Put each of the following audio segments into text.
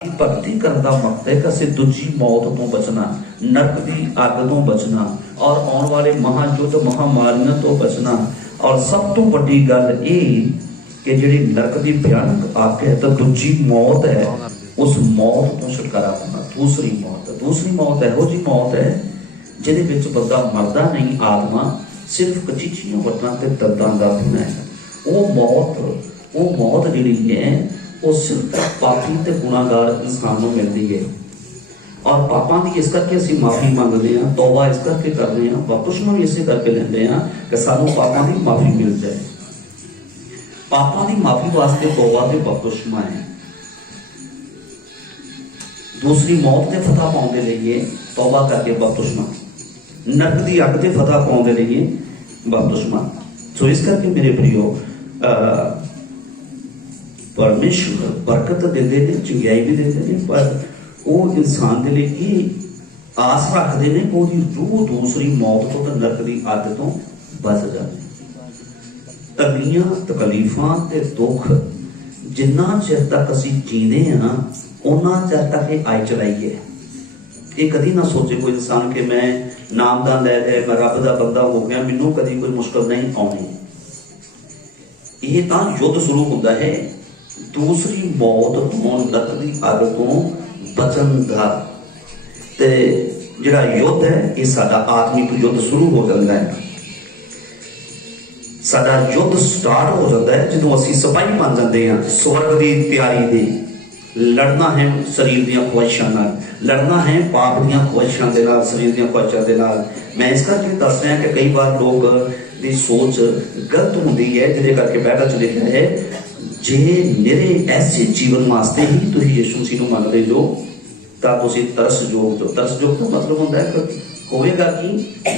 भगती करने का मकसद है कि असीं दूजी मौत तो बचना, नरक की अग तो बचना और आने वाले महायुद्ध महामारियों तो बचना। और सब तो बड़ी गल ये कि जिहड़ी नरक की भयानक अग है तो दूजी मौत है, उस मौत तो छुटकारा पाना। दूसरी मौत इहो जी मौत है जिहदे विच बंदा मरदा नहीं, आत्मा सिर्फ कचीचियां वटां ते दर्दां दा धुना है। वो मौत जिहड़ी है वो सिर्फ पापी ते गुनाहगार इंसान को मिलती है। और पापां की इस करके असीं माफ़ी मंगते हैं, तौबा इस करके करते हैं, बपतिस्मा भी इसे करके लेंदे हैं कि सानू पापां की माफ़ी मिल जाए। पापां की माफ़ी वास्ते तौबा ते बपतिस्मा है। दूसरी मौत ते फतह पाउण दे लई तौबा करके बपतिस्मा, नरक की अग ते फतह पाउण दे लई बपतिस्मा। सो इस करके मेरे प्रियो परमेश्वर बरकत देते हैं, चंगियाई भी देते हैं, पर वो इंसान के लिए आस रखते हैं कि उसकी रूह दूसरी मौत तो नरक की अग तो बच जाए। तंगियां तकलीफां ते दुख जिन्ना चिर तक असीं जींदे हाँ उन्ना चिर तक ये आई चलाई है। ये कदी ना सोचे कोई इंसान कि मैं नामदान लै लिया, मैं रब का बंदा हो गया, मैनू कदी कोई मुश्किल नहीं आनी। ये तो युद्ध शुरू होता है दूसरी मौत तो नरक की अग तो बचन का। ते जिहड़ा युद्ध है ये साडा आत्मिक युद्ध शुरू हो जाता है। साडा युद्ध स्टार्ट हो जाता है जो असीं सिपाही बन जाते हैं स्वर्ग की तैयारी दे। लड़ना है शरीर दी ख्वाहिशां नाल, लड़ना है पाप दी ख्वाहिशां दे नाल, शरीर दी ख्वाहिशां दे नाल। मैं इस करके दस रहा कि कई बार लोग दी सोच गलत होंदी है, जिहदे करके बाइबल च लिखिआ है जे मेरे ऐसे जीवन वास्ते ही तुम यीशु मसीह को मनते जो तो तुम तरसयोग जो। तरसयोग का मतलब होता है कि होएगा कि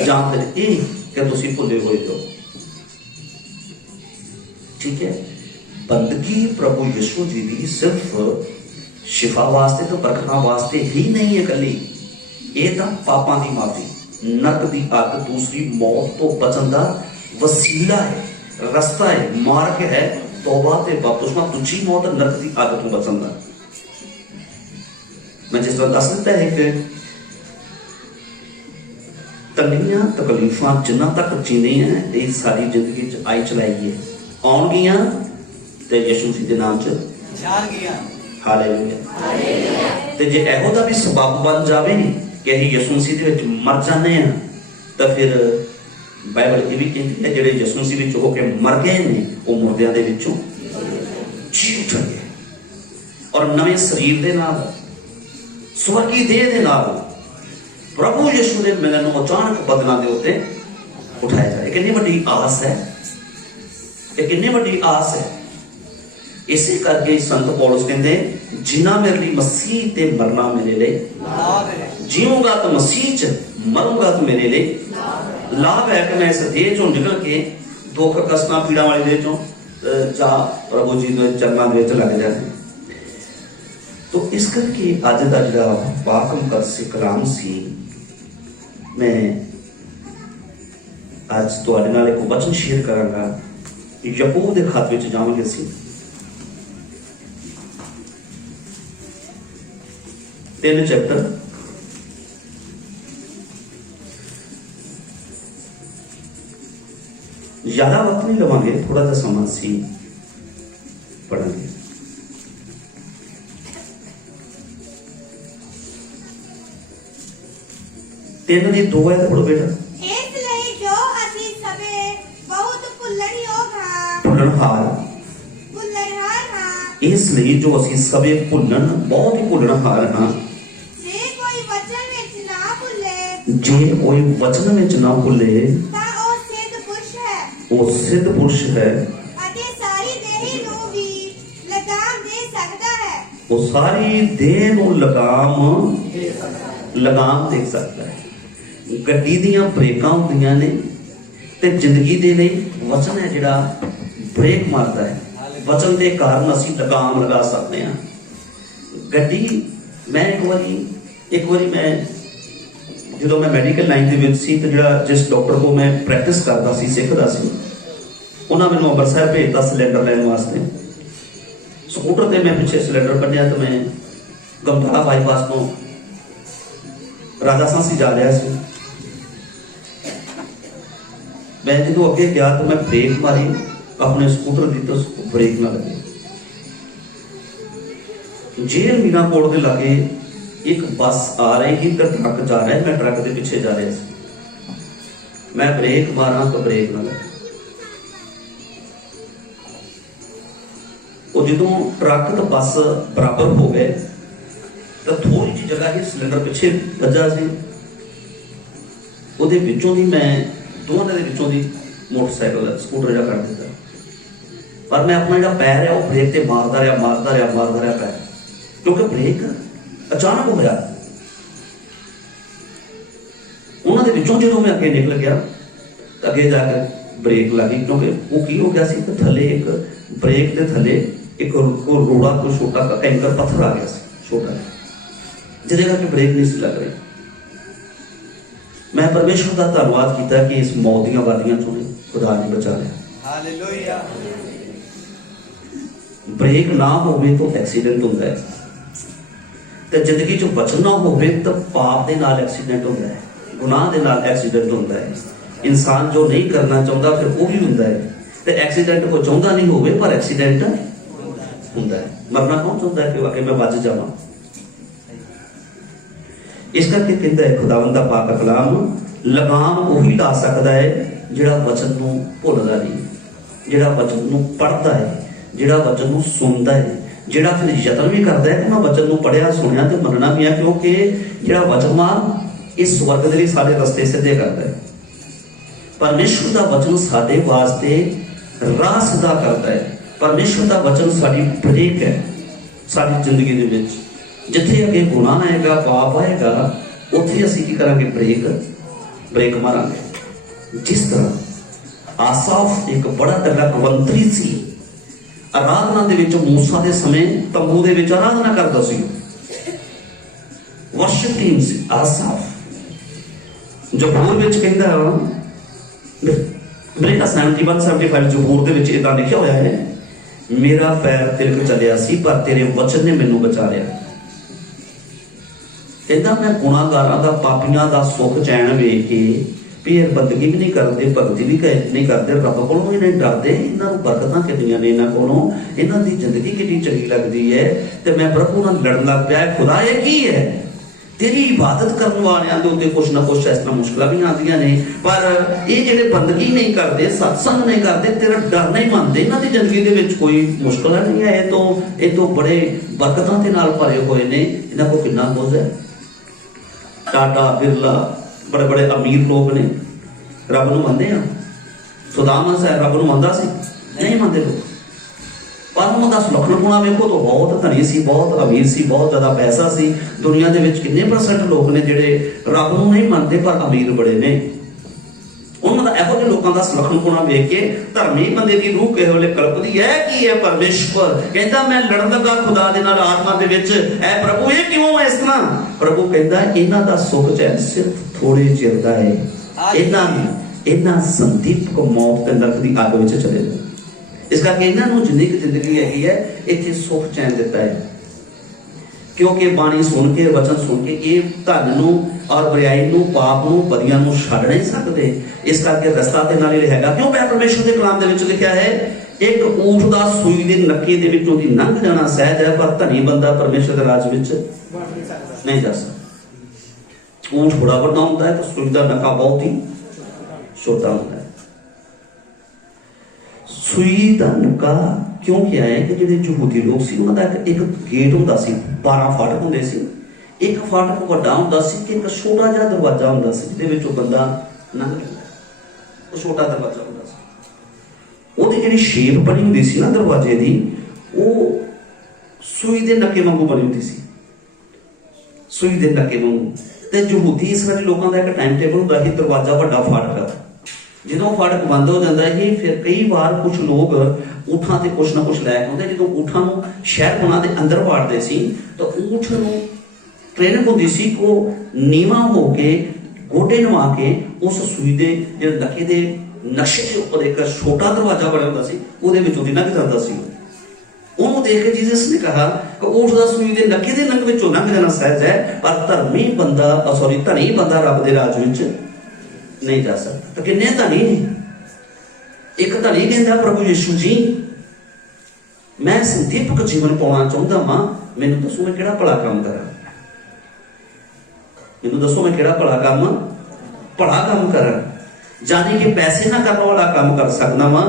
जां फिर ये कि तुम भुले हुए जो। ठीक है, बंदगी प्रभु यीशु जी की सिर्फ शिफा वास्ते तो बरकतां वास्ते ही नहीं है कली, ये तो पापां की माफी, नरक की अग, दूसरी मौत तो बचन का वसीला है, रास्ता है, मार्ग है। तौबा ते बपतिस्मा दूजी मौत नरक की अग तो बचन का। मैं जिस तरह दस दिता है कि तंगियां तकलीफां जिन्ना तक जींदे हैं ये सारी जिंदगी च आई चलाई है, आउणगियां ते यीशु मसीह दे नाम च जाणगियां। हालेलुया। ते जे इहो दा भी सबब बन जावे कि असीं यीशु मसीह दे विच मर जाने हैं तो फिर बाइबल ये भी कहती है जिहड़े यीशु मसीह विच होके मर गए ने वो मुर्दियां दे विचों जी उठणगे और नवे शरीर दे नाल स्वर्गी देह दे नाल प्रभु यीशु दे मिलन नूं अचानक बदलां दे उत्ते उठाया जाए। कितनी बड़ी आस है, ये कितनी बड़ी आस है। इसे करके संत पौलुस कहते जिन्ना मेरे लिए मसीह ते मरना मेरे लिए, जीऊंगा तो मसीह च, मरूंगा तो मेरे लिए लाभ है कि मैं इस देह चों निकल के दुख कष्टां पीड़ा वाली देह चों जा प्रभु जी के चरणों में लग जाए। तो इस करके अज का जिहड़ा पाकम कर से कलाम सी, मैं अज तुहाडे नाल एक वचन शेयर करांगा। याकूब दे खत विच जावांगे असीं 3 चैप्टर ज्यादा वक्त नहीं लवांगे, थोड़ा सा समा सी पढ़ेंगे। तीन दी 2 है तो पढ़ो बेटा। इसलिए जो ਅਸੀਂ ਸਭੇ बहुत भुल्लणहार ਹਾਂ, इसलिए जो ਅਸੀਂ ਸਭੇ ਭੁੱਲਣ बहुत ही ਭੁੱਲਣਹਾਰ ਹਾਂ। ਜੇ ਕੋਈ ਵਚਨ ਵਿੱਚ ਨਾ ਭੁੱਲੇ, ਜੇ ਕੋਈ ਵਚਨ ਵਿੱਚ ਨਾ ਭੁੱਲੇ ਤਾਂ ਉਹ ਸਿੱਧ ਪੁਰਸ਼ ਹੈ, ਉਹ ਸਿੱਧ ਪੁਰਸ਼ ਹੈ ਅਤੇ ਸਾਰੀ ਦੇਹ ਨੂੰ ਵੀ ਲਗਾਮ ਦੇ ਸਕਦਾ ਹੈ। ਉਹ ਸਾਰੀ ਦੇਹ ਨੂੰ ਲਗਾਮ ਦੇ ਸਕਦਾ ਹੈ। ਗੱਡੀ ਦੀਆਂ ਬ੍ਰੇਕਾਂ ਹੁੰਦੀਆਂ ਨੇ ਤੇ ਜ਼ਿੰਦਗੀ ਦੇ ਲਈ ਵਚਨ ਹੈ ਜਿਹੜਾ ਬ੍ਰੇਕ ਮਾਰਦਾ ਹੈ। वचन के कारण असीं लगाम लगा सकते हैं। गड्डी मैं एक बारी मैं जो मैं मैडिकल लाइन के विच सी तो जिस डॉक्टर को मैं प्रैक्टिस करता सी, सीखदा सी, उन्होंने मैनूं अंमृतसर भेजता सिलेंडर लैण वास्ते। स्कूटर ते मैं पिछे सिलेंडर कढ़िया तो मैं गमताला बाईपास तो राजा सांसी जा रहा सी। मैं जो अगे गया तो मैं ब्रेक मारी अपने स्कूटर की, तो ब्रेक ना लगे। जेल मीना कोट के लागे एक बस आ रही थी तो ट्रक जा रहा है, मैं ट्रक के पीछे जा रहा सी। मैं ब्रेक मारा तो ब्रेक ना लगे। वो जो ट्रक तो बस बराबर हो गए तो थोड़ी जी जगह ही सिलेंडर पिछे वजा सी। ਉਹਦੇ ਵਿੱਚੋਂ ਦੀ मैं दोनों के ਵਿੱਚੋਂ ਦੀ मोटरसाइकिल स्कूटर जा कर दिता, पर मैं अपना जो पैर है वो ब्रेक से मारता रहा पैर, क्योंकि ब्रेक अचानक होया। उन्होंने ਵਿੱਚੋਂ जो मैं अगे निकल गया अगे जाकर ब्रेक लगी, क्योंकि वो की हो गया सी कि थले एक ब्रेक के थले एक रोड़ा कोई छोटा कैंकर पत्थर आ गया छोटा, जिसे करके ब्रेक नहीं लग रही। मैं परमेश्वर का धन्यवाद किया कि इस मौत दी वादियां चों खुदा ने बचा लिया। हालेलुया। ब्रेक ना होवे तो एक्सीडेंट होता है, तो जिंदगी चो बचन ना होवे तो पाप दे नाल एक्सीडेंट होता है, गुनाह दे नाल एक्सीडेंट होता है। इंसान जो नहीं करना चाहता फिर वो भी होता है, तो एक्सीडेंट को चाहता नहीं होवे पर एक्सीडेंट होता है। मरना कौन चाहता है कि वाकई मैं बच जावां। इस करके कहता है खुदावंद दा पाक कलाम, लगाम वही ला सकता है जिहड़ा वचन नूं भुलदा नहीं, जिहड़ा वचन नूं पढ़दा है, जिहड़ा वचन नूं सुनदा है, जिहड़ा फिर यतन भी करता है कि मैं वचन नूं पढ़िया सुनिया ते मनना भी है, क्योंकि जिहड़ा वचन आ इस स्वर्ग दे लई साडे रस्ते सीधे करता है। परमेश्वर दा वचन साडे वास्ते राह सीधा करता है। परमेश्वर दा वचन साडी ब्रेक है साडी जिंदगी दे विच। जिथे अगे गुनाह आएगा, पाप आएगा, उत्थे असीं की करांगे? ब्रेक मारांगे। जिस तरह आसाफ एक बड़ा तगड़ा कवंतरी सी, आराधना दे विच मूसा दे समय तंबू दे विच आराधना करदा सी, वर्शिप टीम सी आसाफ। जबूर विच कहंदा मेरा 71-75 जबूर दे विच इदां लिखिया होया है, मेरा पैर तिलक चलिया सी पर तेरे वचन ने मैनू बचा लिया। कहता मैं गुनाहगारां दा, पापियां दा सुख चैन वेख के भी ये बंदगी भी नहीं करते, भगती भी नहीं करते, रब कोलों भी नहीं डरते, इन्हां नूं बरकतां कितनियां ने, इन्हां कोलों इन्हां दी जिंदगी कितनी चंगी लगदी है, ते मैं प्रभु नाल लड़न लग पिया। खुदा ये की है? तेरी इबादत करने वालियां दे उत्ते कुछ ना कुछ इस तरह मुश्किलां भी आंदियां ने, पर ये जिहड़े बंदगी नहीं करते, सत्संग नहीं करते, तेरा डर नहीं मनते, इन्हां दी जिंदगी दे विच कोई मुश्किल नहीं है। ये तो बड़े बरकतां दे नाल भरे हुए ने, इन्हां को कितना कुछ है। टाटा बिरला बड़े बड़े अमीर लोग ने, रब नूं मनदे आ? सुदामा साहब रब नूं मनदा सी? नहीं मनदे लोग। पर उन्हां दा सुलखणपुणा वेखो तो बहुत धनी सी, बहुत अमीर सी, बहुत ज्यादा पैसा सी। दुनिया दे विच किन्ने परसेंट लोग ने जिहड़े रब नूं नहीं मनदे पर अमीर बड़े ने। उन्हां दा इहो जिहे लोकां दा सुलखणपुणा वेख के धर्मी बंदे दी रूह किस वेले कलपदी है कि है परमेश्वर कहंदा मैं लड़न लगा खुदा दे नाल आत्मा दे विच, ऐ प्रभु ये क्यों है इस तरह? प्रभु कहंदा इन्हां दा सुख चैन सिर्फ थोड़े चिर दा है, इन्हां संदीप को मौत दे नरक दी अग विच चले जाओ। इस करके इन्हां नूं जिन्नी कि जिंदगी हैगी है इत्थे सुख चैन दिता है, क्योंकि बाणी सुन के, वचन सुन के ये धन नूं और बुराई नूं, पाप नूं, बदियां नूं छड्ड नहीं सकते। इस करके रस्ता ते नाल ही रहेगा। क्यों मैं परमेश्वर दे कलाम दे विच लिखिया है, एक ऊंट दा सूई दे नक्के दे विचों दी लंघ जाना सहज है, पर धनी बंदा परमेश्वर दे राज विच नहीं जा सकदा। ऊंट बड़ा वड्डा हुंदा है तो सूई दा नक्का बहुत ही छोटा होता है। सूई दा नक्का क्यों किया है कि जिहड़े यहूदी लोग सी उन्हां दा एक गेट हुंदा सी, 12 फाटक हुंदे सी। एक फाटक वड्डा हुंदा सी कि एक छोटा जिहा दरवाजा हुंदा सी जिहदे विचों बंदा लंघ जांदा। वो छोटा दरवाजा हुंदा सी, ਉਹਦੀ ਜਿਹੜੀ ਸ਼ੇਪ ਬਣੀ ਹੁੰਦੀ ਸੀ ਨਾ ਦਰਵਾਜ਼ੇ ਦੀ, ਉਹ ਸੂਈ ਦੇ ਨੱਕੇ ਵਾਂਗੂ ਬਣੀ ਹੁੰਦੀ ਸੀ, ਸੂਈ ਦੇ ਨੱਕੇ ਵਾਂਗੂ। ਤੇ ਯਹੂਦੀ ਇਸਰਾਏਲੀ ਲੋਕਾਂ ਦਾ ਇੱਕ ਟਾਈਮ ਟੇਬਲ ਹੁੰਦਾ ਸੀ, ਦਰਵਾਜ਼ਾ ਵੱਡਾ ਫਾਟਕ, ਜਦੋਂ ਫਾਟਕ ਬੰਦ ਹੋ ਜਾਂਦਾ ਸੀ ਫਿਰ ਕਈ ਵਾਰ ਕੁਝ ਲੋਕ ਊਠਾਂ ਤੇ ਕੁਛ ਨਾ ਕੁਛ ਲੈ ਕੇ ਆਉਂਦੇ। ਜਦੋਂ ਊਠਾਂ ਨੂੰ ਸ਼ਹਿਰ ਉਹਨਾਂ ਦੇ ਅੰਦਰ ਵਾੜਦੇ ਸੀ ਤਾਂ ਊਠ ਨੂੰ ਟ੍ਰੇਨਿੰਗ ਹੁੰਦੀ ਸੀ ਕਿ ਉਹ ਨੀਵਾਂ ਹੋ ਕੇ ਗੋਡੇ ਨਵਾ ਕੇ ਉਸ ਸੂਈ ਦੇ ਜਿਹੜੇ ਨੱਕੇ ਦੇ ਨਕਸ਼ੇ ਦੇ ਉੱਪਰ ਇੱਕ ਛੋਟਾ ਦਰਵਾਜ਼ਾ ਬਣਿਆ ਹੁੰਦਾ ਸੀ, ਉਹਦੇ ਵਿੱਚੋਂ ਦੀ ਲੰਘ ਜਾਂਦਾ ਸੀ। ਉਹਨੂੰ ਦੇਖ ਕੇ ਜੀਸਸ ਨੇ ਕਹਾ ਕਿ ਊਠ ਦਾ ਸੂਈ ਦੇ ਨੱਕੇ ਦੇ ਨੰਗ ਵਿੱਚੋਂ ਲੰਘ ਜਾਣਾ ਸਹਿਜ ਹੈ, ਪਰ ਧਰਮੀ ਬੰਦਾ ਧਨੀ ਬੰਦਾ ਰੱਬ ਦੇ ਰਾਜ ਵਿੱਚ ਨਹੀਂ ਜਾ ਸਕਦਾ। ਤਾਂ ਕਿੰਨੇ ਧਨੀ ਨੇ? ਇੱਕ ਧਨੀ ਕਹਿੰਦਾ ਪ੍ਰਭੂ ਯਿਸੂ ਜੀ ਮੈਂ ਸੰਦੀਪਕ ਜੀਵਨ ਪਾਉਣਾ ਚਾਹੁੰਦਾ ਵਾਂ, ਮੈਨੂੰ ਦੱਸੋ ਮੈਂ ਕਿਹੜਾ ਭਲਾ ਕੰਮ ਕਰਾਂ, ਮੈਨੂੰ ਦੱਸੋ ਮੈਂ ਕਿਹੜਾ ਭਲਾ ਕੰਮ ਕਰਾਂ। ਜਾਨੀ ਕਿ ਪੈਸੇ ਨਾ ਕਰਨ ਵਾਲਾ ਕੰਮ ਕਰ ਸਕਦਾ ਵਾਂ,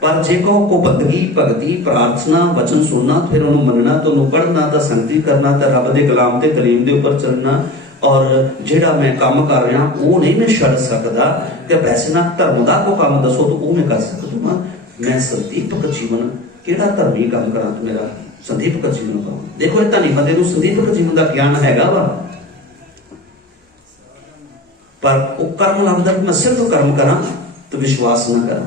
ਪਰ ਜੇ ਕੋ ਬੰਦਗੀ ਭਗਤੀ ਪ੍ਰਾਰਥਨਾ ਵਚਨ ਸੁਣਨਾ, ਫਿਰ ਉਹਨੂੰ ਮੰਨਣਾ ਤੇ ਉਹਨੂੰ ਪੜ੍ਹਨਾ ਤਾਂ ਸੰਗਤੀ ਕਰਨਾ ਤਾਂ ਰੱਬ ਦੇ ਗੁਲਾਮ ਤੇ ਕਲੀਮ ਦੇ ਉੱਪਰ ਚੱਲਣਾ, ਔਰ ਜਿਹੜਾ ਮੈਂ ਕੰਮ ਕਰ ਰਿਹਾ ਉਹ ਨਹੀਂ ਮੈਂ ਛੱਡ ਸਕਦਾ, ਤੇ ਪੈਸੇ ਨਾਲ ਧਰਮ ਦਾ ਕੋ ਕੰਮ ਦੱਸੋ ਤਾਂ ਉਹ ਮੈਂ ਕਰ ਸਕਦਾ ਵਾਂ। ਮੈਂ ਸੰਦੀਪਕ ਜੀਵਨ ਕਿਹੜਾ ਧਰਮੀ ਕੰਮ ਕਰਾਂ ਤੇ ਮੇਰਾ ਸੰਦੀਪਕ ਜੀਵਨ ਪਾਵਾਂ। ਦੇਖੋ ਇਹ ਧਨੀ ਬੰਦੇ ਨੂੰ ਸੰਦੀਪਕ ਜੀਵਨ ਦਾ ਗਿਆਨ ਹੈਗਾ ਵਾ, ਪਰ ਉਹ ਕਰਮ ਲੱਗਦਾ ਕਿ ਮੈਂ ਸਿਰਫ ਕਰਮ ਕਰਾਂ ਤੇ ਵਿਸ਼ਵਾਸ ਨਾ ਕਰਾਂ,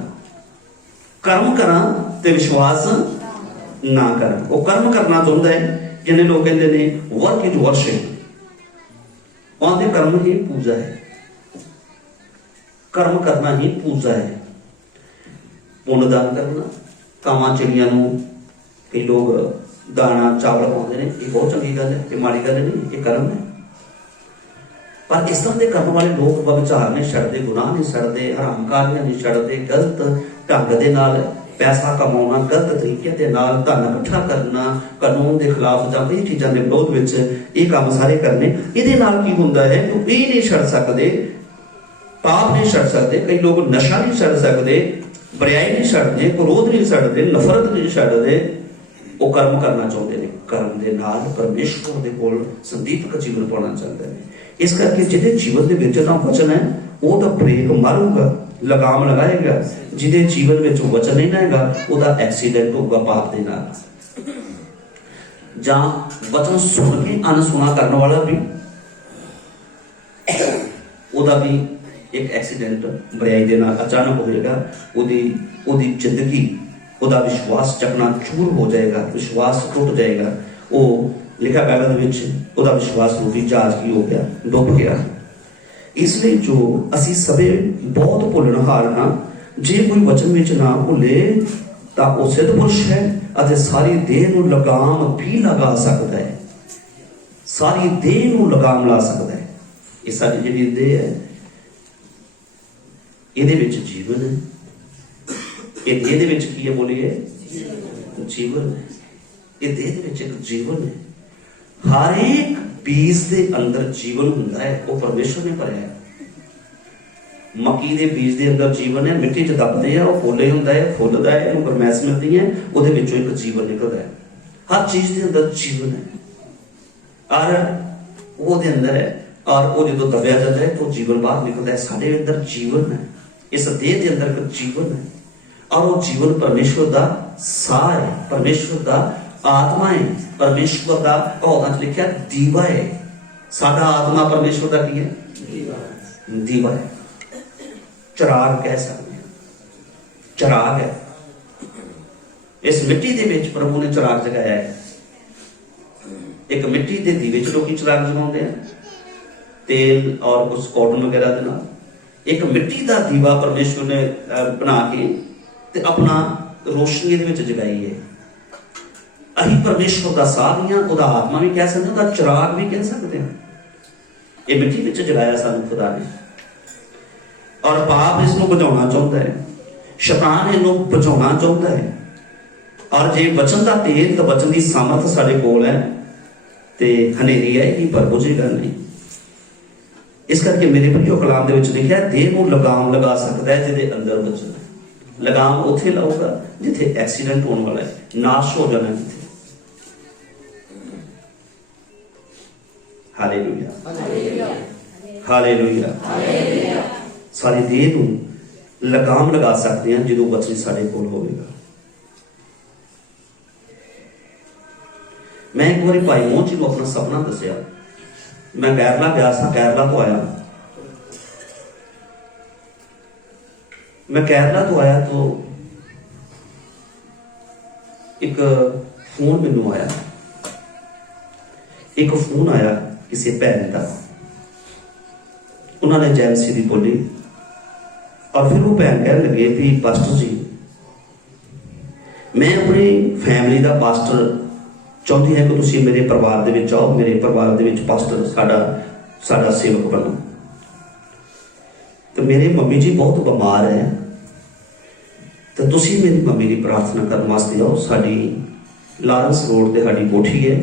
ਕਰਮ ਕਰਾਂ ਤੇ ਵਿਸ਼ਵਾਸ ਨਾ ਕਰਾਂ। ਉਹ ਕਰਮ ਕਰਨਾ ਚਾਹੁੰਦਾ ਹੈ, ਜਿਹਨੇ ਲੋਕ ਕਹਿੰਦੇ ਨੇ ਵਰਕ ਇਜ਼ ਵਰਸ਼ਿਪ, ਉਹਦੇ ਕਰਮ ਹੀ ਪੂਜਾ ਹੈ, ਕਰਮ ਕਰਨਾ ਹੀ ਪੂਜਾ ਹੈ। ਪੁੰਨ ਦਾਨ ਕਰਨਾ, ਕਾਵਾਂ ਚਿੜੀਆਂ ਨੂੰ ਕਈ ਲੋਕ ਦਾਣਾ ਚਾਵਲ ਪਾਉਂਦੇ ਨੇ, ਇਹ ਬਹੁਤ ਚੰਗੀ ਗੱਲ ਹੈ, ਇਹ ਮਾੜੀ ਗੱਲ ਨਹੀਂ, ਇਹ ਕਰਮ ਹੈ। ਪਰ ਇਸ ਤਰ੍ਹਾਂ ਦੇ ਕਰਨ ਵਾਲੇ ਲੋਕ ਵਿਚਾਰ ਨਹੀਂ ਛੱਡਦੇ, ਗੁਨਾਹ ਨਹੀਂ ਛੱਡਦੇ, ਹਰਾਮ ਕਾਰੀਆਂ ਨਹੀਂ ਛੱਡਦੇ, ਗਲਤ ਢੰਗ ਦੇ ਨਾਲ ਪੈਸਾ ਕਮਾਉਣਾ, ਗਲਤ ਤਰੀਕੇ ਦੇ ਨਾਲ ਧਨ ਇਕੱਠਾ ਕਰਨਾ, ਕਾਨੂੰਨ ਦੇ ਖਿਲਾਫ ਜਾਂ ਕਈ ਚੀਜ਼ਾਂ ਦੇ ਵਿਰੋਧ ਵਿੱਚ ਇਹ ਕੰਮ ਸਾਰੇ ਕਰਨੇ। ਇਹਦੇ ਨਾਲ ਕੀ ਹੁੰਦਾ ਹੈ, ਉਹ ਇਹ ਨਹੀਂ ਛੱਡ ਸਕਦੇ, ਪਾਪ ਨਹੀਂ ਛੱਡ ਸਕਦੇ, ਕਈ ਲੋਕ ਨਸ਼ਾ ਨਹੀਂ ਛੱਡ ਸਕਦੇ, ਬੁਰਾਈ ਨਹੀਂ ਛੱਡਦੇ, ਕ੍ਰੋਧ ਨਹੀਂ ਛੱਡਦੇ, ਨਫ਼ਰਤ ਨਹੀਂ ਛੱਡਦੇ। ਉਹ ਕਰਮ ਕਰਨਾ ਚਾਹੁੰਦੇ ਨੇ, ਕਰਮ ਦੇ ਨਾਲ ਪਰਮੇਸ਼ਵਰ ਦੇ ਕੋਲ ਸੰਦੀਪਕ ਜੀਵਨ ਪਾਉਣਾ ਚਾਹੁੰਦੇ ਨੇ। ਇਸ ਕਰਕੇ ਜਿਹਦੇ ਜੀਵਨ ਦੇ ਵਿੱਚ ਤਾਂ ਵਚਨ ਹੈ ਉਹ ਤਾਂ ਬ੍ਰੇਕ ਮਾਰੂਗਾ, ਲਗਾਮ ਲਗਾਏਗਾ। ਜਿਹਦੇ ਜੀਵਨ ਵਿੱਚ ਵਚਨ ਨਹੀਂ ਹੈਗਾ ਉਹਦਾ ਐਕਸੀਡੈਂਟ ਹੋਊਗਾ ਪਾਪ ਦੇ ਨਾਲ। ਜਾਂ ਵਚਨ ਸੁਣ ਕੇ ਅਨਸੁਣਾ ਕਰਨ ਵਾਲਾ ਵੀ, ਉਹਦਾ ਵੀ ਇੱਕ ਐਕਸੀਡੈਂਟ ਬੁਰਾਈ ਦੇ ਨਾਲ ਅਚਾਨਕ ਹੋਏਗਾ। ਉਹਦੀ ਜ਼ਿੰਦਗੀ, ਉਹਦਾ ਵਿਸ਼ਵਾਸ ਚਕਨਾ ਚੂਰ ਹੋ ਜਾਏਗਾ, ਵਿਸ਼ਵਾਸ ਟੁੱਟ ਜਾਏਗਾ। ਉਹ ਲਿਖਿਆ ਬਾਈਬਲ ਦੇ ਵਿੱਚ ਉਹਦਾ ਵਿਸ਼ਵਾਸ ਰੂਪੀ ਜਹਾਜ਼ ਕੀ ਹੋ ਗਿਆ, ਡੁੱਬ ਗਿਆ। ਇਸ ਲਈ ਜੋ ਅਸੀਂ ਸਭੇ ਬਹੁਤ ਭੁੱਲਣਹਾਰ ਹਾਂ, ਜੇ ਕੋਈ ਵਚਨ ਵਿੱਚ ਨਾ ਭੁੱਲੇ ਤਾਂ ਉਹ ਸਿੱਧ ਪੁਰਸ਼ ਹੈ ਅਤੇ ਸਾਰੀ ਦੇਹ ਨੂੰ ਲਗਾਮ ਵੀ ਲਗਾ ਸਕਦਾ ਹੈ, ਸਾਰੀ ਦੇਹ ਨੂੰ ਲਗਾਮ ਲਾ ਸਕਦਾ ਹੈ। ਇਹ ਸਾਡੀ ਜਿਹੜੀ ਦੇਹ ਹੈ, ਇਹਦੇ ਵਿੱਚ ਜੀਵਨ ਹੈ। ਇਹ ਦੇਹ ਦੇ ਵਿੱਚ ਕੀ ਹੈ, ਬੋਲੀਏ ਜੀਵਨ ਹੈ। ਇਹ ਦੇਹ ਦੇ ਵਿੱਚ ਇੱਕ ਜੀਵਨ ਹੈ। ਹਰ ਇੱਕ ਬੀਜ ਦੇ ਅੰਦਰ ਜੀਵਨ ਹੁੰਦਾ ਹੈ, ਉਹ ਪਰਮੇਸ਼ਵਰ ਨੇ ਭਰਿਆ ਹੈ। ਮੱਕੀ ਦੇ ਬੀਜ ਦੇ ਅੰਦਰ ਜੀਵਨ ਹੈ, ਮਿੱਟੀ 'ਚ ਦੱਬਦੇ ਆ, ਉਹ ਪੋਲੇ ਹੁੰਦਾ ਹੈ, ਫੁੱਲਦਾ ਹੈ, ਉਹਨੂੰ ਗਰਮੈਸ਼ ਮਿਲਦੀ ਹੈ, ਉਹਦੇ ਵਿੱਚੋਂ ਇੱਕ ਜੀਵਨ ਨਿਕਲਦਾ ਹੈ। ਹਰ ਚੀਜ਼ ਦੇ ਅੰਦਰ ਜੀਵਨ ਹੈ, ਔਰ ਉਹਦੇ ਅੰਦਰ ਹੈ, ਔਰ ਉਹ ਜਦੋਂ ਦਬਿਆ ਜਾਂਦਾ ਹੈ ਤਾਂ ਉਹ ਜੀਵਨ ਬਾਹਰ ਨਿਕਲਦਾ ਹੈ। ਸਾਡੇ ਅੰਦਰ ਜੀਵਨ ਹੈ, ਇਸ ਦੇਹ ਦੇ ਅੰਦਰ ਇੱਕ ਜੀਵਨ ਹੈ, ਔਰ ਉਹ ਜੀਵਨ ਪਰਮੇਸ਼ਵਰ ਦਾ ਸਾਹ ਹੈ, ਪਰਮੇਸ਼ਵਰ ਦਾ ਆਤਮਾ ਹੈ, ਪਰਮੇਸ਼ਵਰ ਦਾ ਉਹਦਾਂ 'ਚ ਲਿਖਿਆ ਦੀਵਾ ਹੈ। ਸਾਡਾ ਆਤਮਾ ਪਰਮੇਸ਼ਵਰ ਦਾ ਕੀ ਹੈ, ਦੀਵਾ ਹੈ, ਚਿਰਾਗ ਕਹਿ ਸਕਦੇ ਹਾਂ, ਚਿਰਾਗ ਹੈ। ਇਸ ਮਿੱਟੀ ਦੇ ਵਿੱਚ ਪ੍ਰਭੂ ਨੇ ਚਿਰਾਗ ਜਗਾਇਆ ਹੈ। ਇੱਕ ਮਿੱਟੀ ਦੇ ਦੀਵੇ 'ਚ ਲੋਕੀ ਚਿਰਾਗ ਜਗਾਉਂਦੇ ਆ, ਤੇਲ ਔਰ ਕੁਝ ਕਾਟਨ ਵਗੈਰਾ ਦੇ ਨਾਲ। ਇੱਕ ਮਿੱਟੀ ਦਾ ਦੀਵਾ ਪਰਮੇਸ਼ਵਰ ਨੇ ਬਣਾ ਕੇ ਤੇ ਆਪਣਾ ਰੋਸ਼ਨੀ ਦੇ ਵਿੱਚ ਜਗਾਈ ਹੈ। ਅਸੀਂ ਪਰਮੇਸ਼ਵਰ ਦਾ ਸਾਹ ਵੀ ਹਾਂ, ਉਹਦਾ ਆਤਮਾ ਵੀ ਕਹਿ ਸਕਦੇ ਹਾਂ, ਉਹਦਾ ਚਿਰਾਗ ਵੀ ਕਹਿ ਸਕਦੇ ਹਾਂ। ਇਹ ਮਿੱਟੀ ਵਿੱਚ ਜਗਾਇਆ ਸਾਨੂੰ ਖੁਦਾ ਨੇ, ਔਰ ਪਾਪ ਇਸ ਨੂੰ ਬੁਝਾਉਣਾ ਚਾਹੁੰਦਾ ਹੈ, ਸ਼ੈਤਾਨ ਇਹਨੂੰ ਬੁਝਾਉਣਾ ਚਾਹੁੰਦਾ ਹੈ। ਔਰ ਜੇ ਵਚਨ ਦਾ ਤੇਲ ਤਾਂ ਵਚਨ ਦੀ ਸਾਮਰਥ ਸਾਡੇ ਕੋਲ ਹੈ ਤੇ ਹਨੇਰੀ ਆਏਗੀ ਪਰ ਬੁਝੇਗਾ ਨਹੀਂ। ਇਸ ਕਰਕੇ ਮੇਰੇ ਪ੍ਰਿਯੋ ਕਲਾਮ ਦੇ ਵਿੱਚ ਲਿਖਿਆ, ਦੇਹ ਨੂੰ ਲਗਾਮ ਲਗਾ ਸਕਦਾ ਹੈ ਜਿਹਦੇ ਅੰਦਰ ਵਚਨ ਹੈ। ਲਗਾਮ ਉੱਥੇ ਲਾਊਗਾ ਜਿੱਥੇ ਐਕਸੀਡੈਂਟ ਹੋਣ ਵਾਲਾ ਹੈ, ਨਾਸ਼ ਹੋ ਜਾਣਾ ਜਿੱਥੇ। Hallelujah, hallelujah. ਸਾਰੀ ਦੇਹ ਨੂੰ ਲਗਾਮ ਲਗਾ ਸਕਦੇ ਹਾਂ ਜਦੋਂ ਵਚਨ ਸਾਡੇ ਕੋਲ ਹੋਵੇਗਾ। ਮੈਂ ਇੱਕ ਵਾਰੀ ਭਾਈ ਮੋਹਨ ਜੀ ਨੂੰ ਆਪਣਾ ਸੁਪਨਾ ਦੱਸਿਆ। ਮੈਂ ਕੇਰਲਾ ਗਿਆ ਸਾਂ, ਕੇਰਲਾ ਤੋਂ ਆਇਆ। मैं केरला तो आया तो एक फोन मैनू आया, एक फोन आया किसी भैन का। उन्होंने जैमसी दी बोली और फिर वो भैन कह लगे भी पास्टर जी मैं अपनी फैमिली का पास्टर चाहती है कि तुम मेरे परिवार के विच आओ, मेरे परिवार के विच पास्टर साडा सेवक बनो। तो मेरे मम्मी जी बहुत बीमार है, तो तुम मेरी मम्मी की प्रार्थना करने वास्ते आओ। साड़ी लारेंस रोड पर साड़ी कोठी है,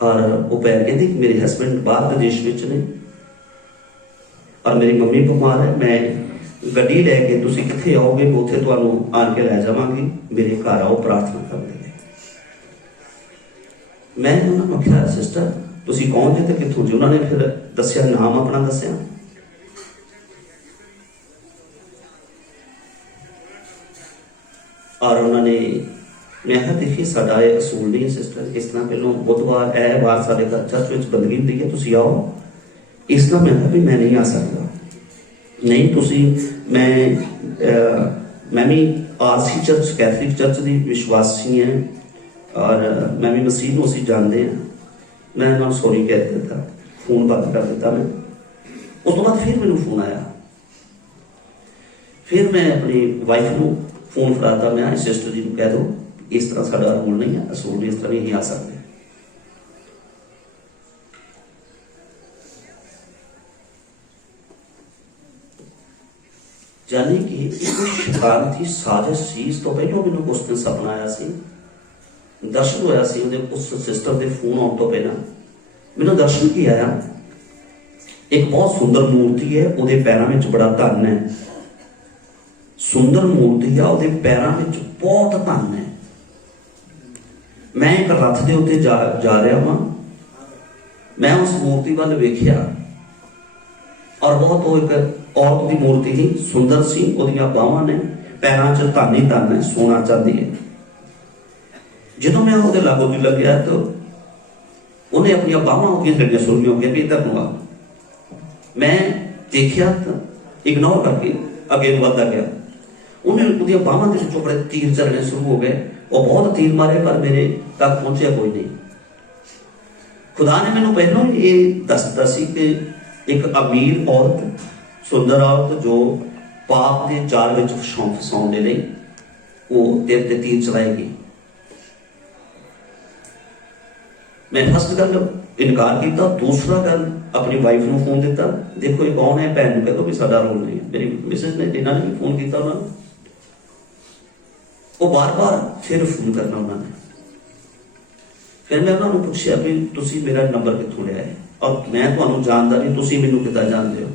और वो भैन कहती कि मेरे हसबैंड बाहर विदेश में ने और मेरी मम्मी बीमार है, मैं गड्डी लैके तुम कितने आओगे, मैं उत्थे तुहानू आन के लै जावांगी, मेरे घर आओ प्रार्थना करने। मैं उन्होंने आख्या सिस्टर तुम कौन जे तो कितों जी? उन्होंने फिर दसिया, नाम अपना दसिया। और उन्होंने मैं कहा देखिए साडा ये असूल नहीं है सिस्टर, इस तरह पहलों बुधवार ऐतवार साढ़े घर चर्च में बंदगी होती है, तुम आओ। इस तरह मैं कहा भी मैं नहीं आ सकता, नहीं तुसी मैं भी आरसी चर्च कैथलिक चर्च की विश्वासी हैं, और मैं भी मसीह को असीं जानते हैं। मैं उन्होंने सॉरी कह दिता, फोन बंद कर दिता मैं। उस तो बाद फिर मैनू फोन आया, फिर मैं अपनी वाइफ को फोन फड़ाता, मैं सिस्टर जी को कह दो इस तरह साडा रूल नहीं है, असूल इस तरह नहीं आ सकते। जाने कि शैतान की साजिश सी। इस तो पहले मैंने उस दिन सपना आया सी, दर्शन होया सी उस सिस्टर के फोन आने तो पहला मैंने दर्शन की आया। एक बहुत सुंदर मूर्ति है, वो पैरों में बड़ा धन है, सुंदर मूर्ति है, वो पैरों में बहुत धन है। मैं एक रथ के उत्ते जा रहा वहां, मैं उस मूर्ति वाल वेख्या, और बहुत वो एक औरत की मूर्ति ही सुंदर सी, ओदियां बाहां ने, पैरों च धन ही धन है, सोना चांदी है। जो मैं वो लागू भी लग्या तो उन्हें अपनी बाहां होगी लड़ियां शुरू हो गया कि इधर को आ। मैं देखिया तो इग्नोर करके अगे बढ़ता गया। उन्हें बाहां के विचों बड़े तीर चलने शुरू हो गए, और बहुत तीर मारे पर मेरे तक पहुंचा कोई नहीं। खुदा ने मैंने पहलों ये दस दिता सी कि एक अमीर औरत, सुंदर औरत जो पाप के जाल में फसाने लई वो तेरे ते तीर चलाएगी। मैं फर्स्ट गल इनकार किया, दूसरा गल अपनी वाइफ को फोन दिता, देखो ये कौन है, भैन कह दो भी साडा रोल नहीं है। मेरी मिसेज ने इन्होंने भी फोन किया, उन्होंने वो बार बार फिर फोन करना उन्होंने। फिर मैं उन्होंने पूछा भी तुसी मेरा नंबर कितों लिया है, और मैं तुहानू जानता नहीं, तुसी मैनू किद्दां जानते हो?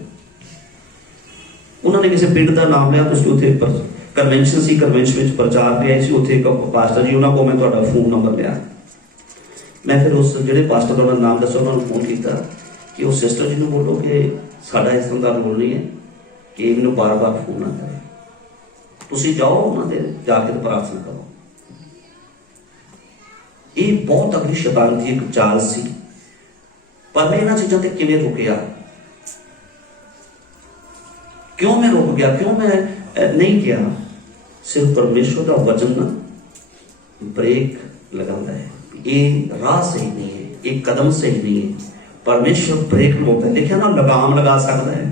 उन्होंने किसी पिंड का नाम लिया, तुसी उत्थे कन्वेंशन सी, कन्वेंशन में प्रचार पे आई सी, उत्थे एक पास्टर जी, उन्होंने को मैं तुहाडा फोन नंबर लिया। मैं फिर उस जिहड़े पास्टर का नाम दस्सिया उन्होंने फोन किया कि उस सिस्टर जी को बोलो कि साडा इस तरह का रोल नहीं है कि मैनू बार बार फोन ना करे, तुसी जाओ उन्होंने जाके प्रार्थना करो। ये बहुत अगली शैतान की एक चाल सी, पर मैं इन्हां चीज़ों ते किवें रुकिया? क्यों मैं रुक गया, क्यों मैं नहीं गया? सिर्फ परमेश्वर का वचन ना ब्रेक लगाता है, ये राह सही नहीं है, ये कदम सही नहीं है। परमेश्वर ब्रेक लगाता है, देखिए ना, लगाम लगा सकता है,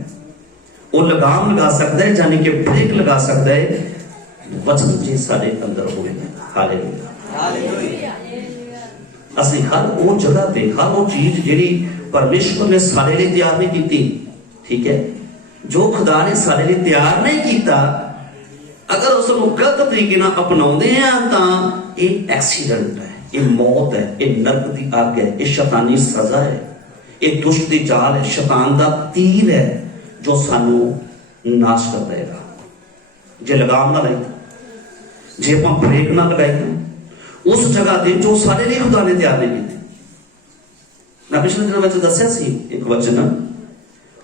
वो लगाम लगा सकता है, यानी कि ब्रेक लगा सकता है वचन जी साडे अंदर होवे। हालेलुया। असली हर वो जगह पे, हर वो चीज जिहड़ी परमेश्वर ने साडे लिए तैयार नहीं की, ठीक है, जो खुदा ने साडे लिए तैयार नहीं किया, अगर उसको गलत तरीके नाल अपनाउंदे हैं तां ये एक्सीडेंट है, ये मौत है, ये नरक की अग है, ये शैतानी सजा है, ये दुष्ट की चाल है, शैतान का तीर है जो सानू नाश कर देगा। जे लगाम ना लाई, जे आप ब्रेक ना लगाई उस जगह पर जो सारे लिए खुदा ने तैयार नहीं की। मैं पिछले दिनों में दसिया सी एक वचन,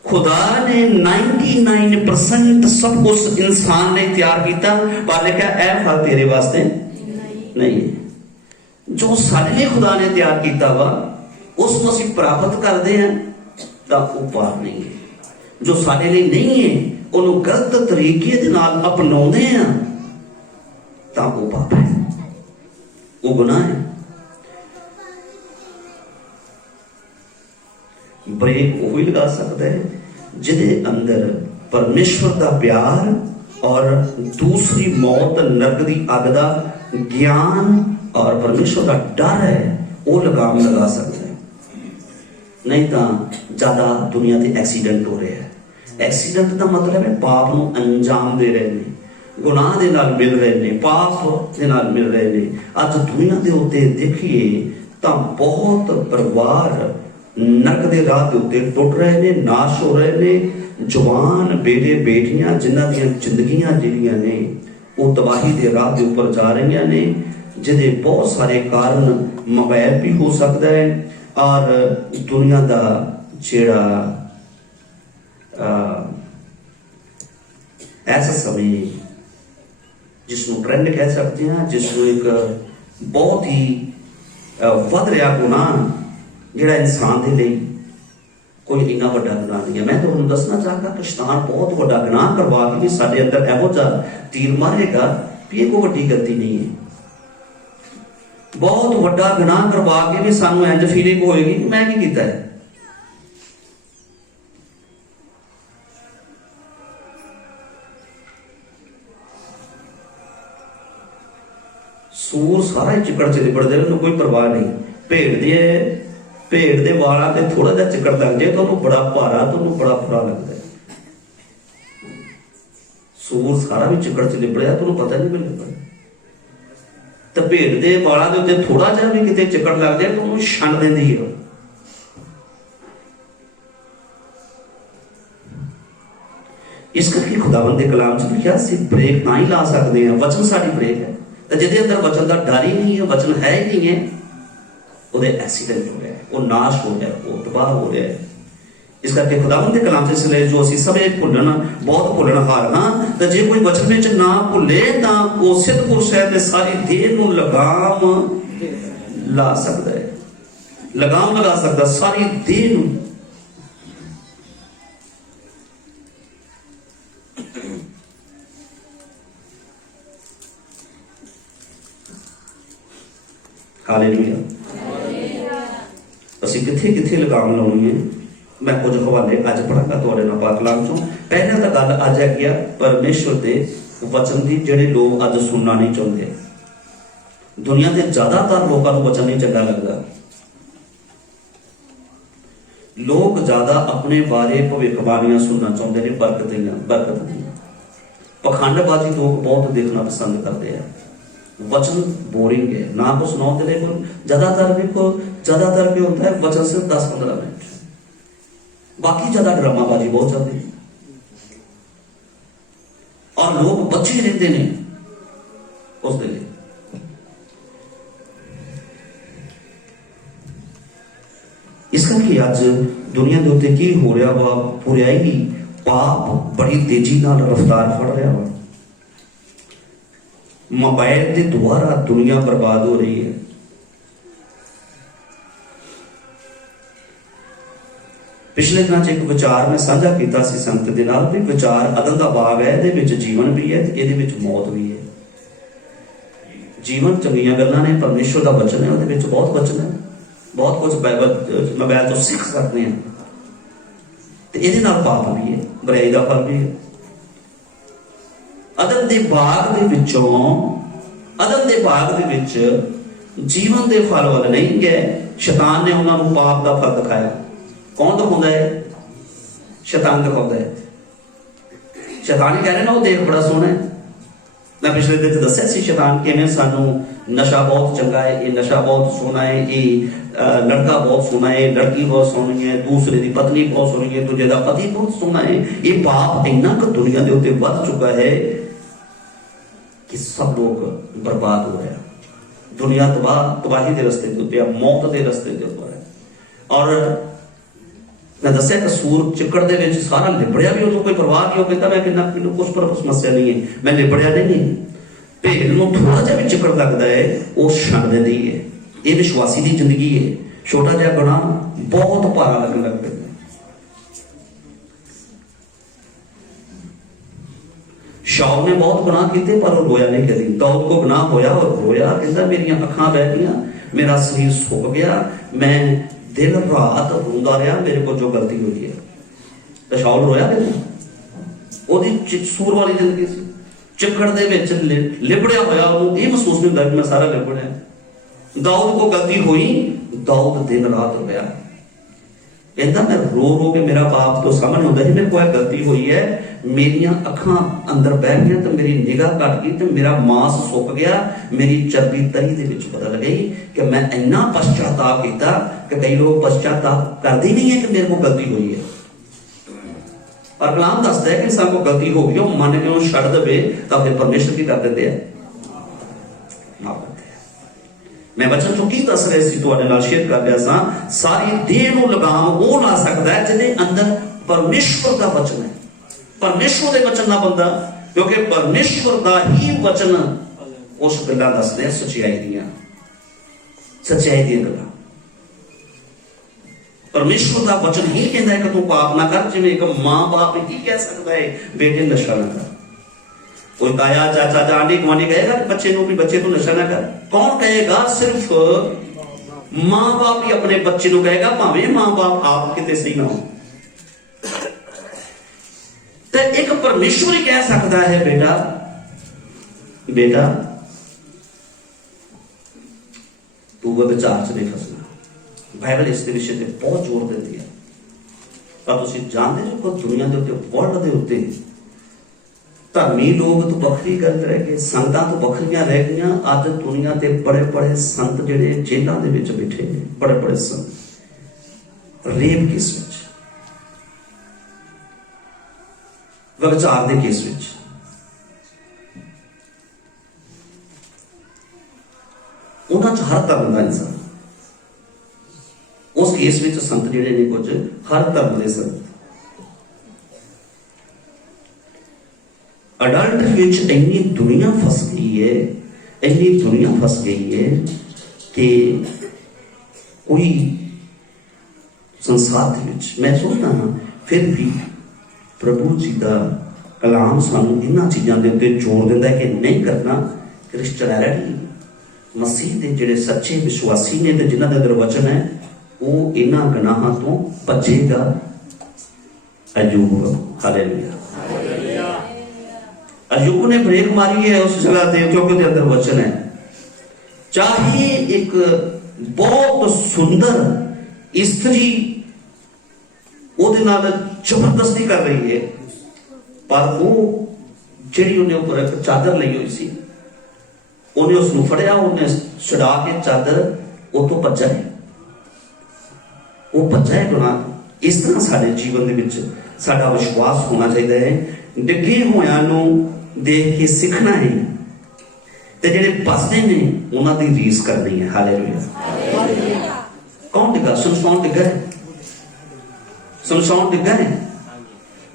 खुदा ने 99% सब कुछ इंसान ने तैयार किया, पर लिखा यह फल तेरे वास्ते नहीं है। जो सारे लिए खुदा ने तैयार किया वा उसको असीं प्राप्त करते हैं तो वो पाप नहीं है। जो सारे लिए नहीं है उन्होंने गलत तरीके दे नाल अपनाउंदे हैं तो वो पाप है, वो गुनाह है। ब्रेक वो ही लगा सकता है जिदे अंदर परमेश्वर का प्यार और दूसरी मौत नरक दी अग दा ज्ञान और परमेश्वर का डर है वो लगाम लगा सकता है। नहीं तो ज्यादा दुनिया के एक्सीडेंट हो रहे हैं। एक्सीडेंट का मतलब है पाप ਨੂੰ अंजाम दे रहे हैं, गुनाह ਦੇ ਨਾਲ मिल रहे हैं, पाप ਦੇ ਨਾਲ मिल रहे हैं। ਅੱਜ ਦੁਨੀਆ ਦੇ ਉੱਤੇ ਦੇਖੀਏ ਤਾਂ ਬਹੁਤ ਪਰਿਵਾਰ ਨਰਕ ਦੇ ਰਾਹ ਦੇ ਉੱਤੇ ਟੁੱਟ ਰਹੇ ਨੇ, ਨਾਸ਼ ਹੋ ਰਹੇ ਨੇ। ਜਵਾਨ ਬੇਟੇ ਬੇਟੀਆਂ ਜਿਨ੍ਹਾਂ ਦੀਆਂ ਜ਼ਿੰਦਗੀਆਂ ਜਿਹੜੀਆਂ ਨੇ ਉਹ ਤਬਾਹੀ ਦੇ ਰਾਹ ਦੇ ਉੱਪਰ ਜਾ ਰਹੀਆਂ ਨੇ, ਜਿਹਦੇ ਬਹੁਤ ਸਾਰੇ ਕਾਰਨ ਮੋਬਾਈਲ ਵੀ ਹੋ ਸਕਦਾ ਹੈ ਔਰ ਦੁਨੀਆ ਦਾ ਜਿਹੜਾ ऐसा समय जिसनों ट्रेंड कह सकते हैं, जिसनों एक बहुत ही वध रहा गुनाह जिहड़ा इंसान के लिए कोई इन्ना वड्डा गुनाह नहीं है। मैं तुहानूं दसना चाहता कि शैतान बहुत वड्डा गुनाह करवा के भी साडे अंदर इहो जिहा तीर मारेगा भी ये कोई वड्डी गलती नहीं है। बहुत वड्डा गुनाह करवा के भी सानूं इंज फीलिंग होएगी कि मैं की कीता है। सूर सारा ही चिकड़ च लिबड़ जाए, कोई परवाह नहीं। भेड़ दे वालों से थोड़ा जहा चिकड़ लग जाए तो बड़ा भारा, तो बड़ा बुरा लगता है। सूर सारा भी चिकड़ च लिबड़िया तो पता नहीं लगता। तो भेड़ के वालों के उत्ते थोड़ा जहा भी कितने चिकड़ लग जाए तो छण देंदी है। इस करके खुदावंद के कलाम च लिखा सी ब्रेक ना ही ला सकते हैं, वचन साडी ब्रेक है। जिहदे अंदर वचन का डर ही नहीं है, वचन है ही नहीं है, वो एक्सीडेंट हो रहा है, वो नाश हो रहा है, वो तबाह हो रहा है। इस करके खुदावंद के कलाम से इसलिए जो असीं सब भुलना बहुत भुलनहार हाँ, तो जे कोई वचन में ना भुले तो वो सिद्ध पुरुष है ते सारी देह नूं लगाम ला सकता है, लगाम लगा सकता सारी देह नूं। हालेलुया। असीं किथे किथे लगाम लाउणी है। मैं कुछ हवाले अज पढ़ांगा तुहाडे नाल पाक कलाम चों। पहला तो गल अज है परमेश्वर के वचन की, जिहड़े लोग अज सुनना नहीं चाहते। दुनिया के ज्यादातर लोगों को वचन नहीं चंगा लगता। लोग ज्यादा अपने बारे भविष्यवाणियां सुनना चाहते हैं, बरकत दी। पखंडबाजी लोग बहुत देखना पसंद करते हैं। वचन बोरिंग है, ना को सुनाओ दे को ज्यादातर क्या होता है, वचन सिर्फ 10-15 मिनट, बाकी ज्यादा ड्रामाबाजी बहुत चलती है और लोग बच्चे रहते ने उस दिन। इस करके अज दुनिया के उत्ते की हो रहा वा, बुराई पाप बड़ी तेजी नाल रफ्तार फड़ रहा वा। मोबाइल के द्वारा दुनिया बर्बाद हो रही है। पिछले दिनों एक विचार मैं साझा किया संगत के नाल भी विचार अदल का बाग है, ये जीवन भी है, ये मौत भी है। जीवन चंगियां गल्लां ने, परमेश्वर का वचन है, वो बहुत वचन है, बहुत कुछ मोबाइल तो सीख सकते हैं। तो ये पाप भी है, बुराई का फल भी है। अदन के बाग दे विच जीवन के फल वाल नहीं गए। शैतान ने उन्होंने पाप का फल दिखाया। कौन दिखाता है? शैतान दिखाता है। शैतान ही कह रहे ना वो देख बड़ा सोहना है। मैं पिछले दिन दस्या सी शैतान किवें सानू नशा बहुत चंगा है, ये नशा बहुत सोहना है, ये लड़का बहुत सोहना है, लड़की बहुत सोहनी है, दूसरे की पत्नी बहुत सोहनी है, दूजे का पति बहुत सोहना है। ये पाप इन्ना क दुनिया के उत्ते वध चुका है कि सब लोग बर्बाद हो रहे हैं। दुनिया तबाही के रस्ते के उत्ते, मौत के रस्ते के ऊपर है। और मैं दस्या कसूर चिकड़ दे विच सारा लिबड़िया भी, उन्होंने कोई परवाह नहीं। वो कहता मैं कि मैंने कुछ पर समस्या नहीं है, मैं लिबड़िया नहीं। भेड़ नूं थोड़ा जिहा भी चिकड़ लगता है वो छण देंदी है। ये विश्वासी की जिंदगी है। छोटा जिहा गुनाह बहुत भारा लगन लग पैंदा। शाऊल ने बहुत गुनाह किए पर वो रोया नहीं कभी। दाऊद को गुनाह होया और रोया, कहता मेरियां अखां बह गईयां, मेरा शरीर सुक गया, मैं दिन रात रोंदा रहा, मेरे को जो गलती हुई है। तो शाऊल रोया कि ओदी सूर वाली जिंदगी सी। चिकड़ दे विच लिबड़िया होया ਉਹਨੂੰ ਇਹ ਮਹਿਸੂਸ ਨਹੀਂ ਹੁੰਦਾ ਕਿ ਮੈਂ ਸਾਰਾ ਲਿਬੜਿਆ। दाऊद को गलती हुई, दाऊद दिन रात रोया, कहता मैं रो रो के मेरा बाप तो सामने होता जी मेरे को गलती हुई है, मेरिया अखां अंदर बह गई तो मेरी निगाह घट गई तो मेरा मांस सुक गया, मेरी चर्बी तरी दे विच पता लगी कि मैं इन्ना पश्चाताप किया कि कई लोग पश्चाताप करते नहीं है कि मेरे को गलती हुई है। और कलाम दसदा है कि इंसान को गलती हो गई, मन के छड़ दे तो फिर परमेश्वर की कर देते हैं, माफ करते हैं। मैं बचन चो की दस रहे सी तुहाडे नाल शेयर कर रहा सा, सारी देह नूं लगाम वो ला सकता है जिहदे अंदर परमेश्वर का वचन है, परमेश्वर के वचन ना बंदा, क्योंकि परमेश्वर का ही वचन उस गल्लां दसदे हैं सच्चाई दियां, सच्चाई दी गल्लां। परमेश्वर का वचन ही कहता है कि तू पाप ना कर, जिवें एक मां बाप ही कह सकता है बेटे नशा ना कर। कोई ताया चाचा आंडी गुआंढी कहेगा कि बच्चे नूं भी बच्चे तू नशा ना कर? कौन कहेगा? सिर्फ मां बाप ही अपने बच्चे नूं कहेगा, भावें मां बाप आप किते सही ना हो। तो एक परमेश्वर ही कह सकता है बेटा बेटा तू व्यभिचार च नहीं फसना। बाइबल इस विषय पे बहुत जोर देती है, पर तुसीं जानते जो कि दुनिया के उत्ते वर्ल्ड के उत्ते धर्मी लोग तो बखरी गल रह गए, संगतां तो बखरियां रह गई। अज दुनिया के बड़े बड़े संत जिहड़े जेलों के विच बैठे ने, बड़े बड़े संत रेप केस विच, व्यभिचार के केस विच, उन्हां च हर धर्म का इंसान, उस केस विच संत जिहड़े ने कुछ हर धर्म के संत। अडल्ट विच इन्नी दुनिया फस गई है, इन्नी दुनिया फस गई है कि कोई संसार के विच, मैं सोचता हाँ फिर भी प्रभु जी का कलाम सानू इन्हां चीज़ों के उत्ते जोर दिंदा है कि नहीं करना। क्रिश्चियनिटी मसीह के जिहड़े सच्चे विश्वासी ने ते जिन्हां दे अंदर वचन है वो इन्हां गुनाहां तो बचेगा। अयूब, हालेलुया, अयूब ने ब्रेक मारी है उस जगह से क्योंकि उसके अंदर वचन है। चाहे एक बहुत सुंदर स्त्री ਉਹਦੇ ਨਾਲ ਜ਼ਬਰਦਸਤੀ कर रही है, पर वो ਜਿਹੜੀ ਉਹਨੇ ਉੱਪਰ ਇੱਕ ਚਾਦਰ ਲਈ ਹੋਈ ਸੀ, ਉਹਨੇ ਉਸ ਨੂੰ ਫੜਿਆ, ਉਹਨੇ ਛੁਡਾ ਕੇ ਚਾਦਰ ਉਹ ਤੋਂ ਭੱਜਾ ਹੈ, ਉਹ ਭੱਜਾ ਹੈ ਗੁਨਾਹ ਤੋਂ। ਇਸ ਤਰ੍ਹਾਂ ਸਾਡੇ ਜੀਵਨ ਦੇ ਵਿੱਚ ਸਾਡਾ ਵਿਸ਼ਵਾਸ ਹੋਣਾ ਚਾਹੀਦਾ ਹੈ, ਡਿੱਗੇ ਹੋਇਆਂ ਨੂੰ ਦੇਖ ਕੇ ਸਿੱਖਣਾ ਹੈ ਤੇ ਜਿਹੜੇ ਬਸਦੇ ਨੇ ਉਹਨਾਂ ਦੀ ਰੀਸ ਕਰਨੀ ਹੈ। ਹਾਲੇਲੂਇਆ। ਕੌਣ ਡਿੱਗਾ? ਸਮਸੌਨ ਡਿੱਗਾ ਹੈ, ਸਮਸੌਨ ਡਿੱਗਾ ਹੈ।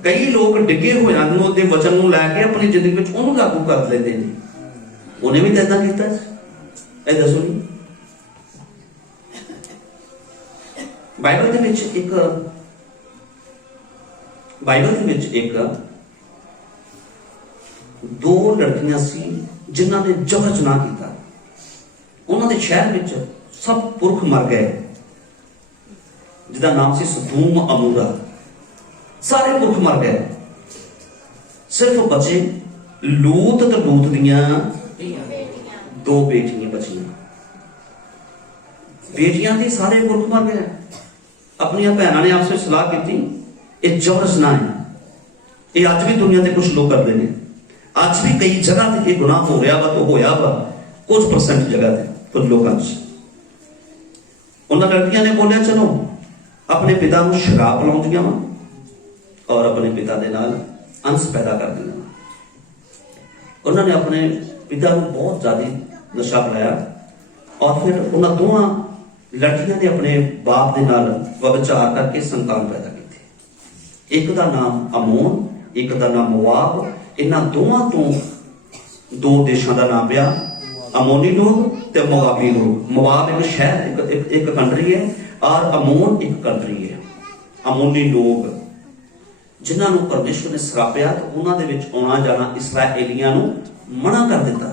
ਕਈ ਲੋਕ ਡਿੱਗੇ ਹੋਇਆਂ ਨੂੰ ਉਹਦੇ ਵਚਨ ਨੂੰ ਲੈ ਕੇ ਆਪਣੀ ਜ਼ਿੰਦਗੀ ਵਿੱਚ ਉਹਨੂੰ ਲਾਗੂ ਕਰ ਲੈਂਦੇ ਨੇ। ਉਹਨੇ ਵੀ ਤਾਂ ਏਦਾਂ ਕੀਤਾ, ਇਹ ਦੱਸੋ ਜੀ। ਬਾਈਬਲ ਦੇ ਵਿੱਚ ਇੱਕ दो लड़कियां सी जिन्हां ने जबर जनाह किया। उन्होंने शहर में सब पुरख मर गए, जिसका नाम सी सदूम अमूरा। सारे पुरख मर गए, सिर्फ बचे लूत ते लूत दियां दो बेटियां बचियां। बेटियां थी, सारे पुरख मर गए। अपनी भैनों ने आपसे सलाह की, ये जबर जनाह है, ये अज भी दुनिया के कुछ लोग करते हैं। आज भी कई जगह ते गुनाह हो रहा वा, तो होया वा कुछ परसेंट जगह ते कुछ लोगों से। उन्होंने लड़कियां ने बोलिया चलो अपने पिता को शराब पिलाउंदियां वा और अपने पिता के नाल अंश पैदा कर दिया। उन्होंने अपने पिता को बहुत ज्यादा नशा पिलाया और फिर उन्होंने दोवां लड़कियां ने अपने बाप के नाल व्यभिचार करके संतान पैदा की। एक का नाम अमोन, एक का नाम मोआब। इन्हां दोवां तो दो देशों का नाम पिया, अमोनी लोग ते मोआबी लोग। मोआब एक शहर, एक कंट्री है, और अमोन एक कंट्री है। अमोनी लोग जिन्होंने परमेश्वर ने सरापिया तो उन्होंने आना जाना इसराइलियां नूं मना कर दिता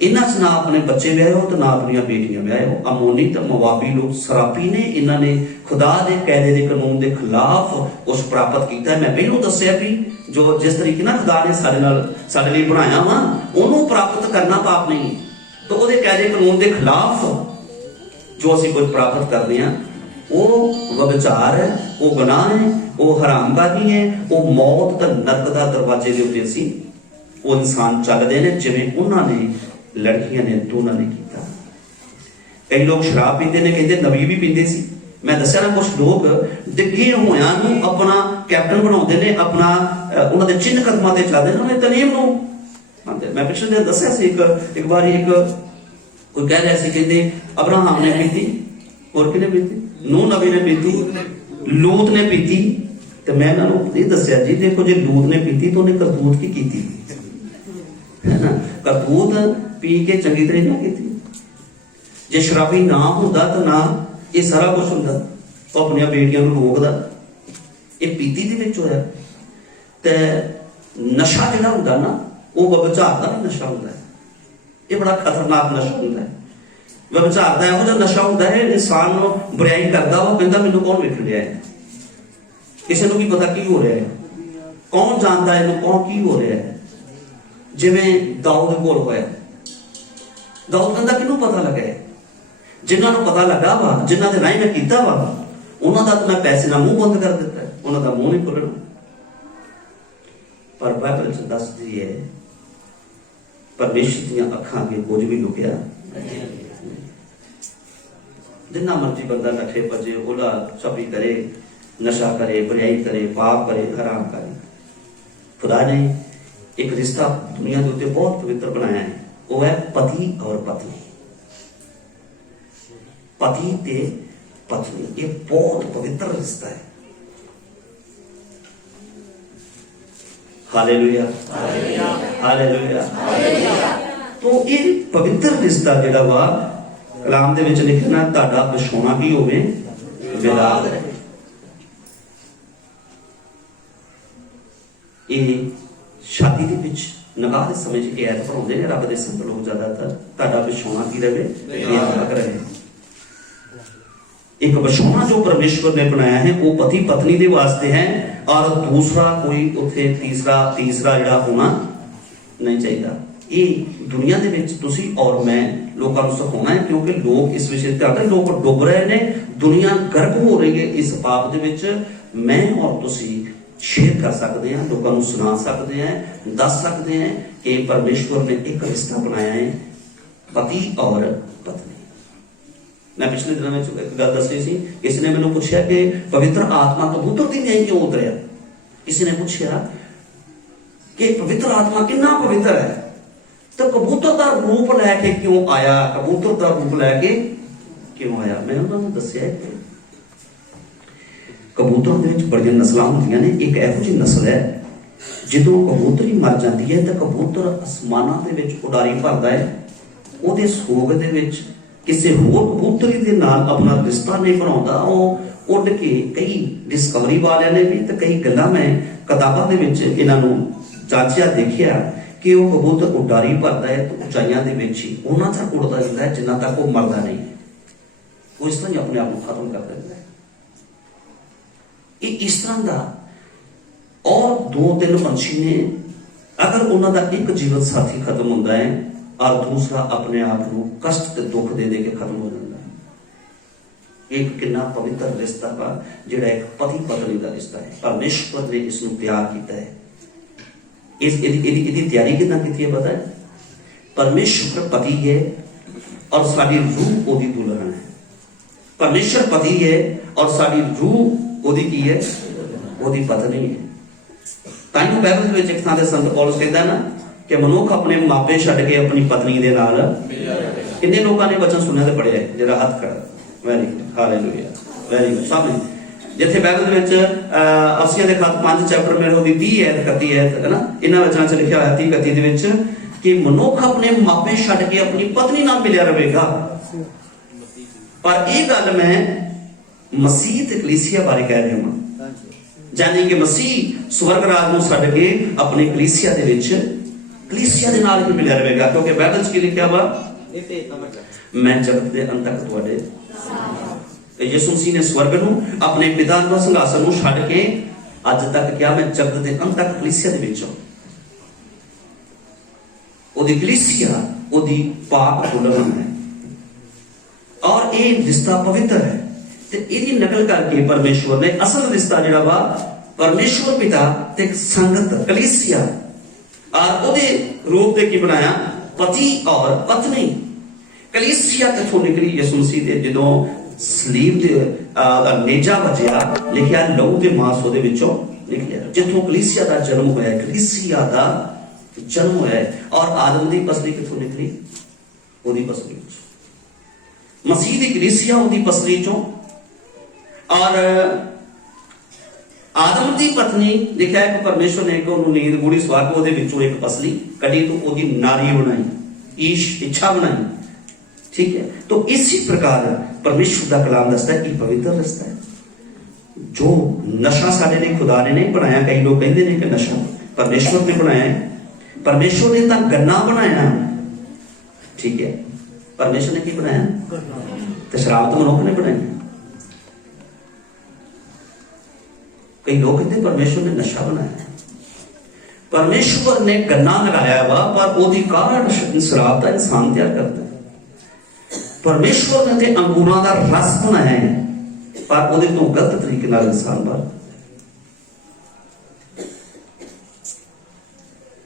इन्हां च ना अपने बच्चे ब्याहो तो ना अपनी बेटियां ब्याहो। अमोनी तो मवाबी लोग शराबी ने, इन्हां ने खुदा के कायदे के कानून के खिलाफ उस प्राप्त किया है। मैं पहलों दसिया भी जो जिस तरीके ना खुदा ने साडे लई बनाया वा उन्होंने प्राप्त करना पाप नहीं, तो वो कायदे कानून के खिलाफ जो असीं कुछ प्राप्त करते हैं वो व्यभिचार है, वो गुनाह है, वो हरामबाजी है, वो मौत तो नरक का दरवाजे के उत्ते असीं वो इंसान चलते हैं जिवें उन्होंने लड़कियां ने दोनों ने किया। कई लोग शराब पीते ने, कहते नबी भी पीते सी। मैं दस्या ना कुछ लोग डिगे होया अपना कैप्टन बनाते हैं, अपना उन्होंने चिन्ह कदमां ते चलते हैं, उन्होंने तलीम नूं मानते। मैं पिछले दिन दस्या सी एक बार एक कोई कह रहा सी, कहते अब्राहम ने पीती, और किने पीती, नूह नबी ने पीती, लूत ने पीती। तो मैं उन्होंने ये दस्या जी देखो जे लूत ने पीती तो उन्हें करतूत की कीती है ना, करतूत पी के चंगी तरह ना की। जे शराबी ना होंदा तो ना ये सारा कुछ होंदा, तो अपनी बेटियां को रोकदा। ये पीती दे विच होया। ते नशा जिहड़ा हुंदा ना वो व्यभिचार दा भी नशा हुंदा है। ये बड़ा खतरनाक नशा हुंदा है। व्यभिचार दा इहो जिहा नशा हुंदा है, इंसान नूं बुराई करदा, वो कहंदा मैनूं कौन वेख लिया है, किसी को भी पता की हो रहा है, कौन जानता है इन्हूं कौन की हो रहा है। जिवें दाऊद कोल होया, दाऊद कहंदा किहनूं पता लगा है, जिन्होंने पता लगा वा, जिन्हों के राही मैं कीता वा, उन्होंने तो मैं पैसे ना मुंह बंद कर दिता है, उन्होंने मुंह नहीं खोलना। पर बाइबल च दसदी है परमेश्वर दी अखां अगे कुछ भी लुकिया। जिन्ना मर्जी बंदा नठे भजे, ओला छपी करे, नशा करे, बुराई करे, पाप करे, हराम करे, खुदा ने एक रिश्ता दुनिया के उत्ते बहुत पवित्र बनाया है, वो है पति और पत्नी। पति ते पत्नी, ये बहुत पवित्र रिश्ता है। Hallelujah, hallelujah. तो ये पवित्र रिश्ता जिहड़ा वा कलाम दे विच लिखना, तुहाडा बिछोना की होवे विलाप। ये शादी दे विच नकाह दे समय च ऐत पढ़ाउंदे ने रब दे संत लोग ज्यादातर, तुहाडा बिछोना की रहे विलाप रहे। एक बिछोना जो परमेश्वर ने बनाया है वो पति पत्नी दे वास्ते है, और दूसरा कोई उथे तीसरा जिहड़ा होना नहीं चाहिए। ये दुनिया दे विच तुसी और मैं लोगों को सिखाना है, क्योंकि लोग इस विषय पे आते, लोग डुब रहे ने, दुनिया गर्क हो रही है इस पाप दे विच। मैं और तुसी शेयर कर सकते हैं, लोगों को सुना सकते हैं, दस सकते हैं कि परमेश्वर ने एक रिश्ता बनाया है, पति और पत्नी। मैं पिछले दिनों में एक गल दस रही थी, किसी ने मैंने पूछा कि पवित्र आत्मा कबूतर की न्याय क्यों उतरिया। किसी ने पूछा कि पवित्र आत्मा कितना पवित्र है, तो कबूतर का रूप लैके क्यों आया, कबूतर का रूप लैके क्यों आया। मैं उन्होंने दसिया कि कबूतर दे विच बड़ियां नस्लां होंदियां ने, एक इहो जी नस्ल है जदों कबूतरी मर जाती है तो कबूतर आसमानां दे विच उडारी भरदा है, ਉਹਦੇ ਸੋਗ ਦੇ ਵਿੱਚ ਕਿਸੇ ਹੋਰ ਕਬੂਤਰੀ ਦੇ ਨਾਲ ਆਪਣਾ ਰਿਸ਼ਤਾ ਨਹੀਂ ਬਣਾਉਂਦਾ। ਉਹ ਉੱਡ ਕੇ ਕਈ ਡਿਸਕਵਰੀ ਵਾਲਿਆਂ ਨੇ ਵੀ ਤੇ ਕਈ ਗੱਲਾਂ ਮੈਂ ਕਿਤਾਬਾਂ ਦੇ ਵਿੱਚ ਇਹਨਾਂ ਨੂੰ ਜਾਂਚਿਆ ਦੇਖਿਆ ਕਿ ਉਹ ਕਬੂਤਰ ਉਡਾਰੀ ਭਰਦਾ ਹੈ ਤੇ ਉਚਾਈਆਂ ਦੇ ਵਿੱਚ ਹੀ ਉਹਨਾਂ ਤੱਕ ਉੱਡਦਾ ਜਾਂਦਾ ਹੈ ਜਿੰਨਾ ਤੱਕ ਉਹ ਮਰਦਾ ਨਹੀਂ, ਉਹ ਇਸ ਤਰ੍ਹਾਂ ਹੀ ਆਪਣੇ ਆਪ ਨੂੰ ਖਤਮ ਕਰ ਦਿੰਦਾ ਹੈ। ਇਹ ਇਸ ਤਰ੍ਹਾਂ ਦਾ और 2-3 पंछी ने, अगर उन्होंने एक जीवन साथी खत्म होता है और दूसरा अपने आप को कष्ट ते दुख दे दे के खत्म हो जाता है। एक कितना पवित्र रिश्ता का जिहड़ा एक पति पत्नी का रिश्ता है, परमेश्वर ने इसनूं तैयार किया है। इसकी तैयारी कितना की है पता है? परमेश्वर पति है और साडी रूह ओदी दुल्हन है। परमेश्वर पति है और साडी रूह ओदी की है, ओदी पत्नी है। ताइयों बाइबल ਵਿੱਚ ਇੱਕ ਥਾਂ ਤੇ ਸੰਤ ਪੌਲਸ ਕਹਿੰਦਾ ਨਾ ਕਿ ਮਨੁੱਖ ਆਪਣੇ ਮਾਪੇ ਛੱਡ ਕੇ ਆਪਣੀ ਪਤਨੀ ਦੇ ਨਾਲ, ਕਿੰਨੇ ਲੋਕਾਂ ਨੇ ਵਚਨ ਸੁਣਿਆ ਤੇ ਪੜਿਆ ਜਿਹੜਾ ਹੱਥ ਖੜਾ। Very good, hallelujah, very good. ਸਭ ਨੇ ਜਿੱਥੇ ਬਾਈਬਲ ਦੇ ਵਿੱਚ ਅਫਸੀਆਂ ਦੇ ਖਤ 5 ਚੈਪਟਰ ਮੇਰੇ ਉਹਦੀ 30 ਐਤ 31 ਐਤ ਹੈ ਨਾ, ਇਹਨਾਂ ਵਚਨਾਂ 'ਚ ਲਿਖਿਆ ਹੋਇਆ 30 31 ਦੇ ਵਿੱਚ ਕਿ ਮਨੁੱਖ ਆਪਣੇ ਮਾਪੇ ਛੱਡ ਕੇ ਆਪਣੀ ਪਤਨੀ ਨਾਲ ਮਿਲਿਆ ਰਹੇਗਾ। ਪਰ ਇਹ ਗੱਲ ਮੈਂ ਮਸੀਹ ਤੇ ਕਲੀਸਿਆ ਬਾਰੇ ਕਹਿ ਰਿਹਾ ਹਾਂ, ਜਾਨੀ कि मसीह स्वर्ग राज ਨੂੰ ਛੱਡ ਕੇ अपनी कलीसिया ਦੇ ਵਿੱਚ कलीसिया दे नाल ही मिलिया रहेगा, क्योंकि बाइबल च की लिखा वा, मैं जगत के अंत तक तुहाडे। यीशु मसीह ने स्वर्ग नूं अपने पिता दा संघासन नूं छड्ड के अज तक क्या मैं जगत के अंत तक कलीसिया दे विच हां। ओदी कलीसिया ओदी पाक दुल्हन है और ये रिश्ता पवित्र है। ते इहदी नकल करके परमेश्वर ने असल रिश्ता जिहड़ा वा परमेश्वर पिता ते संगत कलीसिया और ओदे रूप दे की बनाया पति और पत्नी। कलीसिया किथों निकली? यीशु मसीह दे जदों सलीब दे नेजा बजिया लिखिया लहू दे मांस ओदे विचों निकलिया, जिथों कलीसिया दा जन्म होया, कलीसिया दा जन्म होया। और आदम दी पसली किथों निकली? ओदी पसली चों। मसीह दी कलीसिया ओदी पसली चों। और आदम दी पत्नी लिखा है कि परमेश्वर ने एक नींद गूढ़ी सुआ के ओदे विचों एक पसली कटी तो ओदी नारी बनाई, ईश इच्छा बनाई। ठीक है, तो इसी प्रकार परमेश्वर का कलाम दसता है कि पवित्र रास्ता है। जो नशा साडे लिए खुदा ने नहीं बनाया, कई लोग कहते हैं कि नशा परमेश्वर ने बनाया है। परमेश्वर ने तो गन्ना बनाया, ठीक है, परमेश्वर ने की बनाया? तो शराब तो मनुख ने बनाई। कई लोग कहते परमेश्वर ने नशा बनाया। परमेश्वर ने गन्ना लगाया वा, पर ओदी कारण शराब का इंसान तैयार करता है। परमेश्वर ने ते अंगूरां दा रस बनाया है, पर ओदे तो गलत तरीके नाल इंसान बन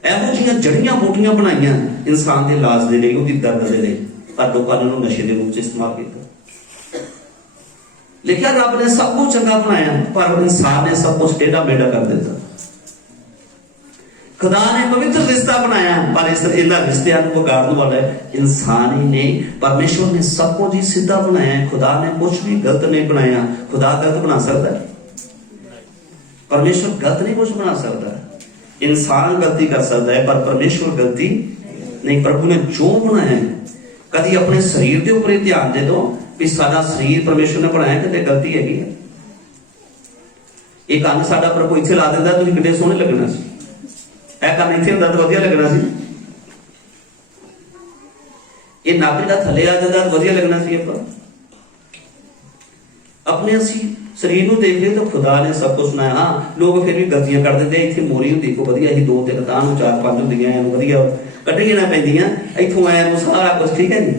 एहो जिहियां जड़ियां बूटियां बनाइयां इंसान के इलाज दे लई, ओदी दर्द दे लई, पर लोकां ने उहनूं नशे दे रूप च इस्तेमाल किया। लिखिया रब ने सब कुछ चंगा बनाया, पर इंसान ने सब कुछ टेढ़ा मेढ़ा कर दिता। खुदा ने पवित्र रिश्ता बनाया, पर इस रिश्ते को बिगाड़ने वाला इंसान ही ने। परमेश्वर ने सब कुछ ही सीधा बनाया है, खुदा ने कुछ भी गलत नहीं बनाया। खुदा गलत बना सकता है? परमेश्वर गलत नहीं कुछ बना सकता। इंसान गलती कर सकता है, पर परमेश्वर गलती नहीं। प्रभु ने जो बनाया है, कभी अपने शरीर के ऊपर ध्यान दे दो कि सारा शरीर परमेश्वर ने बनाया कि गलती हैगी है। एक अंग साडा प्रभु इत्थे ला दिंदा, तुसीं किड्डे सोहणे लगना सी। ਇਹ ਕੰਮ ਇੱਥੇ ਹੁੰਦਾ ਤਾਂ ਵਧੀਆ ਲੱਗਣਾ ਸੀ। ਇਹ ਨਾਭੀ ਦਾ ਥੱਲੇ ਆ ਜਾਂਦਾ ਤਾਂ ਵਧੀਆ ਲੱਗਣਾ ਸੀ। ਆਪਾਂ ਆਪਣੇ ਅਸੀਂ ਸਰੀਰ ਨੂੰ ਦੇਖਦੇ ਤਾਂ ਖੁਦਾ ਨੇ ਸਭ ਕੁਝ ਬਣਾਇਆ। ਹਾਂ, ਲੋਕ ਫਿਰ ਵੀ ਗਲਤੀਆਂ ਕਰ ਦਿੰਦੇ। ਇੱਥੇ ਮੋਰੀ ਹੁੰਦੀ ਕੋ ਵਧੀਆ ਸੀ, 2 3 ਤਾਂ ਨੂੰ 4 5 ਹੁੰਦੀਆਂ, ਇਹਨੂੰ ਵਧੀਆ ਕੱਢੀਆਂ ਨਾ ਪੈਂਦੀਆਂ। ਇੱਥੋਂ ਆਇਆ ਨੂੰ ਸਾਰਾ ਕੁਝ ਠੀਕ ਹੈ ਜੀ।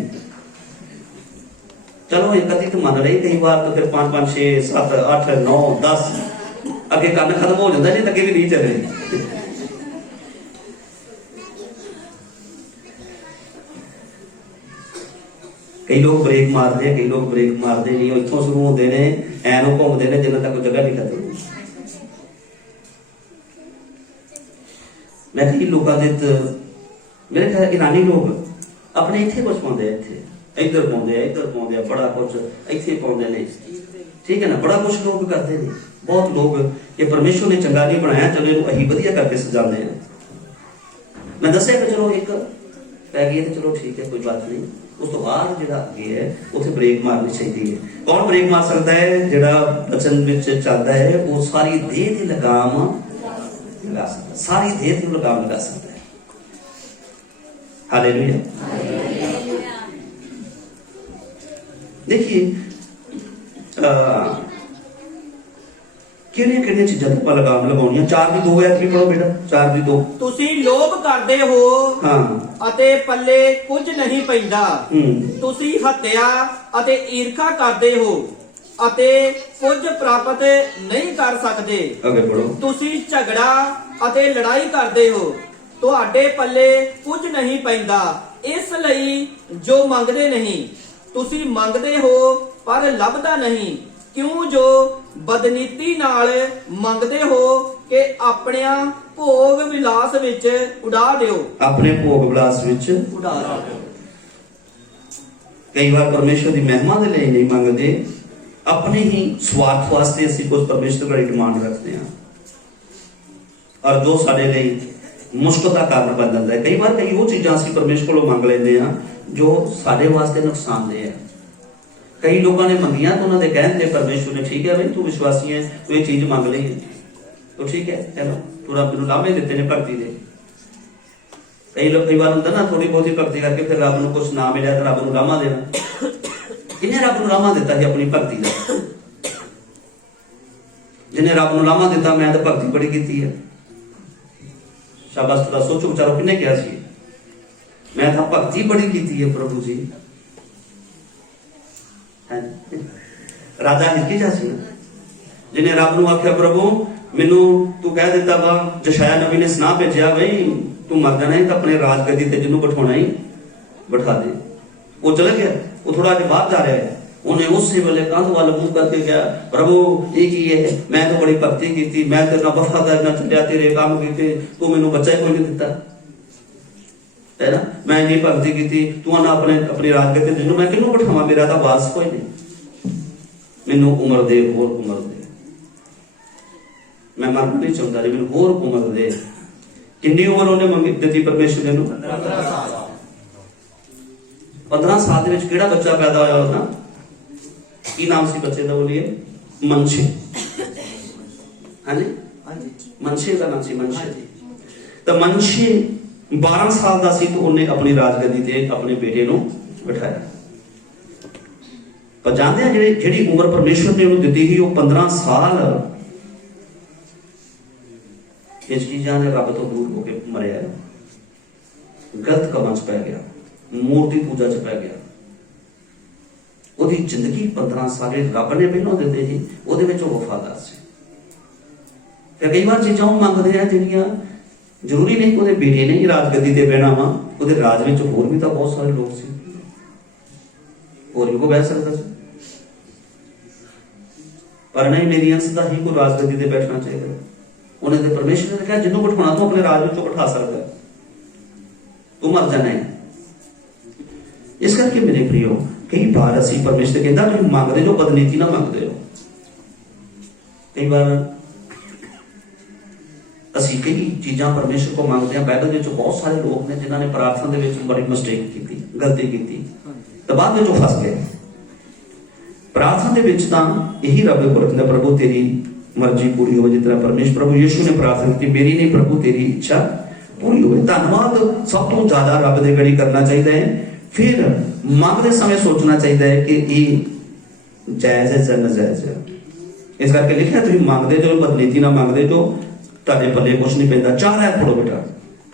ਚਲੋ ਇੱਕ ਅੱਧੀ ਤਾਂ ਮੰਨ ਲਈ, ਕਈ ਵਾਰ ਤਾਂ ਫਿਰ 5 5 6 7 8 9 10 ਅੱਗੇ ਕੰਮ ਖਤਮ ਹੋ ਜਾਂਦਾ, ਜੇ ਅੱਗੇ ਵੀ ਨਹੀਂ ਚੱਲੇ। कई लोग ब्रेक मारते हैं, कई लोग ब्रेक मारते नहीं। इतों शुरू होते हैं, ऐनों घूमते हैं जिन्हें तक जगह नहीं खत्म। मैं कई लोगों के मेरे ख्याल ईरानी लोग अपने इतने कुछ पाते हैं, इतने इधर पाते हैं, इधर पाते हैं, बड़ा कुछ इतने पाते हैं। ठीक है ना, बड़ा कुछ लोग करते हैं। बहुत लोग ये परमेश्वर ने चंगा नहीं बनाया, चलो इन्हें अही वधिया करके सजाते हैं। मैं दसिया कि चलो एक पै गई तो चलो ठीक है, कोई बात नहीं। उस तो बाद जिहड़ा अगे है उत्थे ब्रेक मारनी चाहिए है। कौन ब्रेक मार सकता है? जिहड़ा वचन विच चलदा है वो सारी देह दी लगाम लगा सकता है, सारी देह दी लगाम लगा सकता है। हालेलुया। देखिए ਕਿਹੜੀਆਂ ਚੀਜ਼ਾਂ ਤੇ ਆਪਾਂ ਲਗਾਮ ਲਗਾਉਣੀਆਂ? 4 ਦੀ 2 ਹੈ, ਕੀ ਪੜੋ ਬੇਟਾ? 4 ਦੀ 2। ਤੁਸੀਂ ਲੋਭ ਕਰਦੇ ਹੋ ਹਾਂ ਅਤੇ ਪੱਲੇ ਕੁਝ ਨਹੀਂ ਪੈਂਦਾ। ਤੁਸੀਂ ਹੱਤਿਆ ਅਤੇ ਈਰਖਾ ਕਰਦੇ ਹੋ ਅਤੇ ਕੁਝ ਪ੍ਰਾਪਤ ਨਹੀਂ ਕਰ ਸਕਦੇ। ਅੱਗੇ ਪੜੋ। ਤੁਸੀਂ ਝਗੜਾ ਅਤੇ ਲੜਾਈ ਕਰਦੇ ਹੋ, ਤੁਹਾਡੇ ਪੱਲੇ ਕੁਝ ਨਹੀਂ ਪੈਂਦਾ। ਇਸ ਲਈ ਜੋ ਮੰਗਦੇ ਨਹੀਂ, ਤੁਸੀਂ ਮੰਗਦੇ ਹੋ ਪਰ ਲੱਭਦਾ ਨਹੀਂ, ਕਿਉਂ ਜੋ ਬਦਨੀਤੀ ਨਾਲ ਮੰਗਦੇ ਹੋ ਕਿ ਆਪਣਿਆਂ ਭੋਗ ਵਿਲਾਸ ਵਿੱਚ ਉਡਾ ਦਿਓ। ਆਪਣੇ ਭੋਗ ਵਿਲਾਸ ਵਿੱਚ ਉਡਾ ਦਿਓ। ਕਈ ਵਾਰ ਪਰਮੇਸ਼ਰ ਦੀ ਮਹਿਮਾ ਦੇ ਲਈ ਨਹੀਂ ਮੰਗਦੇ, ਆਪਣੇ ਹੀ ਸਵਾਰਥ ਵਾਸਤੇ ਅਸੀਂ ਕੁਝ ਪਰਮੇਸ਼ਰ ਦੀ ਡਿਮਾਂਡ ਰੱਖਦੇ ਹਾਂ, ਔਰ ਜੋ ਸਾਡੇ ਲਈ ਮੁਸ਼ਕਲ ਦਾ ਕਾਰਨ ਬਣ ਜਾਂਦਾ ਹੈ। ਕਈ ਵਾਰ ਕਈ ਉਹ ਚੀਜ਼ਾਂ ਅਸੀਂ ਪਰਮੇਸ਼ਰ ਕੋਲੋਂ ਮੰਗ ਲੈਂਦੇ ਹਾਂ ਜੋ ਸਾਡੇ ਵਾਸਤੇ ਨੁਕਸਾਨਦੇਹ ਹੈ। कई लोगों ने मंगिया तो उन्होंने कहते परमेश्वर ने ठीक है भाई तू विश्वासी है, तू ये चीज मांग ली है तो ठीक है, चलो थोड़ा लाभे देते ने भक्ति दे। कई बार होंगे ना, थोड़ी बहुत ही भगती करके फिर रब को कुछ ना मिले तो रब को लामा देना। इन्हें रब को लामा दिता है अपनी भगती का, जिन्हें रब को लामा दिता मैं तो भगती बड़ी की है। शाबाश, थोड़ा सोचो विचारो किन्ने क्या सी, मैं तो भगती बड़ी की है प्रभु जी। राजा हिजकिय्याह सी जिन्हें रब को आख्या प्रभु मैनू तू कह दिता वा, यशायाह नबी ने सुना भेजा बई तू मर जाना है तो अपने राजगद्दी ते जिन्हों बिठाना ही बिठा दे। वो चला गया, वो थोड़ा आगे बाहर जा रहा है, उन्हें उस वेले कंध वाल मुंह करके गया, प्रभु ये की है, मैं तो बड़ी भक्ति की, मैं तेरे नाल वफादार ना चलिया, तेरे काम कीते, तू मैनू बच्चा ही कोई नहीं दिता है ना, मैं नहीं भक्ति की, तू ना अपनी राजगद्दी जिन्हों मैं किन्हों बिठावा, मेरा तो वास कोई नहीं, मैनू उम्र दे, होर उम्र दे, मैं मरना नहीं चाहता, मैनू होर उम्र दे। कितनी उम्र उन्हें मंगी दी परमेश्वर ने? 15 साल ਦੇ ਵਿੱਚ ਕਿਹੜਾ ਬੱਚਾ ਪੈਦਾ ਹੋਇਆ ਉਹਦਾ? ਕੀ ਨਾਮ ਸੀ ਬੱਚੇ ਦਾ? ਬੋਲੀਏ। ਮਨਸ਼ੇ। ਹਾਂਜੀ ਮਨਸ਼ੇ ਦਾ ਨਾਮ ਸੀ, ਮਨਸ਼ੇ। ਤਾਂ ਮਨਸ਼ੇ 12 ਸਾਲ ਦਾ ਸੀ ਤਾਂ ਉਹਨੇ ਆਪਣੀ ਰਾਜਗੱਦੀ ਤੇ ਆਪਣੇ ਬੇਟੇ ਨੂੰ ਬਿਠਾਇਆ। ਪਰ ਜਾਣਦੇ ਆ ਜਿਹੜੀ ਉਮਰ ਪਰਮੇਸ਼ਵਰ ਨੇ ਉਹਨੂੰ ਦਿੱਤੀ ਸੀ ਉਹ 15 ਸਾਲ हिजकिय्याह ने रब तो दूर होकर मरिया, गलत कमां च पै गया, मूर्ति पूजा च पै गया। ਉਹਦੀ ਜ਼ਿੰਦਗੀ 15 ਸਾਲ ਰੱਬ ਨੇ ਪਹਿਲਾਂ ਦਿੱਤੇ ਸੀ, ਉਹਦੇ ਵਿੱਚ ਉਹ ਵਫਾਦਾਰ ਸੀ। ਫਿਰ ਕਈ ਵਾਰ ਚੀਜ਼ਾਂ ਉਹ ਮੰਗਦੇ ਆ ਜਿਹੜੀਆਂ ਜ਼ਰੂਰੀ ਨਹੀਂ ਕਿ ਉਹਦੇ ਬੇਟੇ ਨੇ ਹੀ ਰਾਜਗੱਦੀ ਤੇ ਬਹਿਣਾ ਵਾ, ਉਹਦੇ ਰਾਜ ਵਿੱਚ ਹੋਰ ਵੀ ਤਾਂ ਬਹੁਤ ਸਾਰੇ ਲੋਕ ਸੀ, ਹੋਰ ਵੀ ਕੋਈ ਬਹਿ ਸਕਦਾ ਸੀ, ਪਰ ਨਹੀਂ ਮੇਰੀ ਅੰਸ਼ ਦਾ ਹੀ ਕੋਈ ਰਾਜਗੱਦੀ ਤੇ ਬੈਠਣਾ ਚਾਹੀਦਾ। ਉਹਨੇ ਤੇ ਪਰਮੇਸ਼ਰ ਨੇ ਕਿਹਾ ਜਿਹਨੂੰ ਬਿਠਾਉਣਾ ਤੂੰ ਆਪਣੇ ਰਾਜ ਵਿੱਚੋਂ ਬਿਠਾ ਸਕਦਾ, ਤੂੰ ਮਰ ਜਾਣਾ ਹੈ। ਇਸ ਕਰਕੇ ਮੇਰੇ ਪ੍ਰਿਓ ਕਈ ਵਾਰ ਅਸੀਂ ਪਰਮੇਸ਼ਰ ਕਹਿੰਦਾ ਤੁਸੀਂ ਮੰਗਦੇ ਜੋ ਬਦਨੀਤੀ ਨਾ ਮੰਗਦੇ ਹੋ। ਕਈ ਵਾਰ ਅਸੀਂ ਕਈ ਚੀਜ਼ਾਂ ਪਰਮੇਸ਼ਰ ਕੋ ਮੰਗਦੇ ਹਾਂ, ਬਾਈਬਲ ਵਿੱਚ ਬਹੁਤ ਸਾਰੇ ਲੋਕ ਨੇ ਜਿਨ੍ਹਾਂ ਨੇ ਪ੍ਰਾਰਥਨਾ ਦੇ ਵਿੱਚ ਬੜੀ ਮਿਸਟੇਕ ਕੀਤੀ, ਗਲਤੀ ਕੀਤੀ ਤਾਂ ਬਾਅਦ ਵਿੱਚ ਉਹ ਫਸ ਗਏ। ਪ੍ਰਾਰਥਨਾ ਦੇ ਵਿੱਚ ਤਾਂ ਇਹੀ ਰੱਬ ਕੋਲ ਕਹਿੰਦਾ ਪ੍ਰਭੂ ਤੇਰੀ मर्जी पूरी हो, जितना परमेश्वर प्रभु यीशु ने प्रार्थना की मेरी नहीं प्रभु तेरी इच्छा पूरी हो। धन्यवाद सब तो ज्यादा रब दे गड़ी करना चाहिए है। फिर मंगते समय सोचना चाहिए है कि ये जायज है या नाजायज है। इस करके लिखा तुम मंगते जो बदनीति ना मंगते जो ਤੁਹਾਡੇ ਪੱਲੇ ਕੁਝ ਨਹੀਂ ਪੈਂਦਾ। 4 ਐ ਪੜੋ ਬੇਟਾ।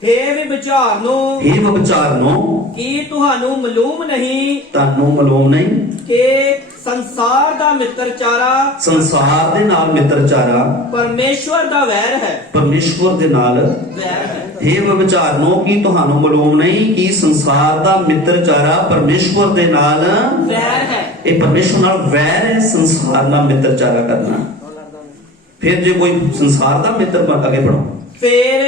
हे ਵਿਚਾਰਨੋ, हे ਵਿਚਾਰਨੋ, ਕੀ ਤੁਹਾਨੂੰ ਮਾਲੂਮ ਨਹੀਂ, ਤੁਹਾਨੂੰ ਮਾਲੂਮ ਨਹੀਂ ਕਿ ਸੰਸਾਰ ਦਾ ਮਿੱਤਰਚਾਰਾ, ਸੰਸਾਰ ਦੇ ਨਾਲ ਮਿੱਤਰਚਾਰਾ ਪਰਮੇਸ਼ਵਰ ਦਾ ਵੈਰ ਹੈ, ਪਰਮੇਸ਼ਵਰ ਦੇ ਨਾਲ ਵੈਰ ਹੈ। हे ਵਿਚਾਰਨੋ, ਕੀ ਤੁਹਾਨੂੰ ਮਾਲੂਮ ਨਹੀਂ ਕਿ ਸੰਸਾਰ ਦਾ ਮਿੱਤਰਚਾਰਾ ਪਰਮੇਸ਼ਵਰ ਦੇ ਨਾਲ ਵੈਰ ਹੈ। ਇਹ ਪਰਮੇਸ਼ਵਰ ਨਾਲ ਵੈਰ ਹੈ, ਸੰਸਾਰ ਨਾਲ ਮਿੱਤਰਚਾਰਾ ਕਰਨਾ। ਫਿਰ ਜੇ ਕੋਈ ਸੰਸਾਰ ਦਾ ਮਿੱਤਰ ਬਣ ਕੇ ਪੜੋ, ਫਿਰ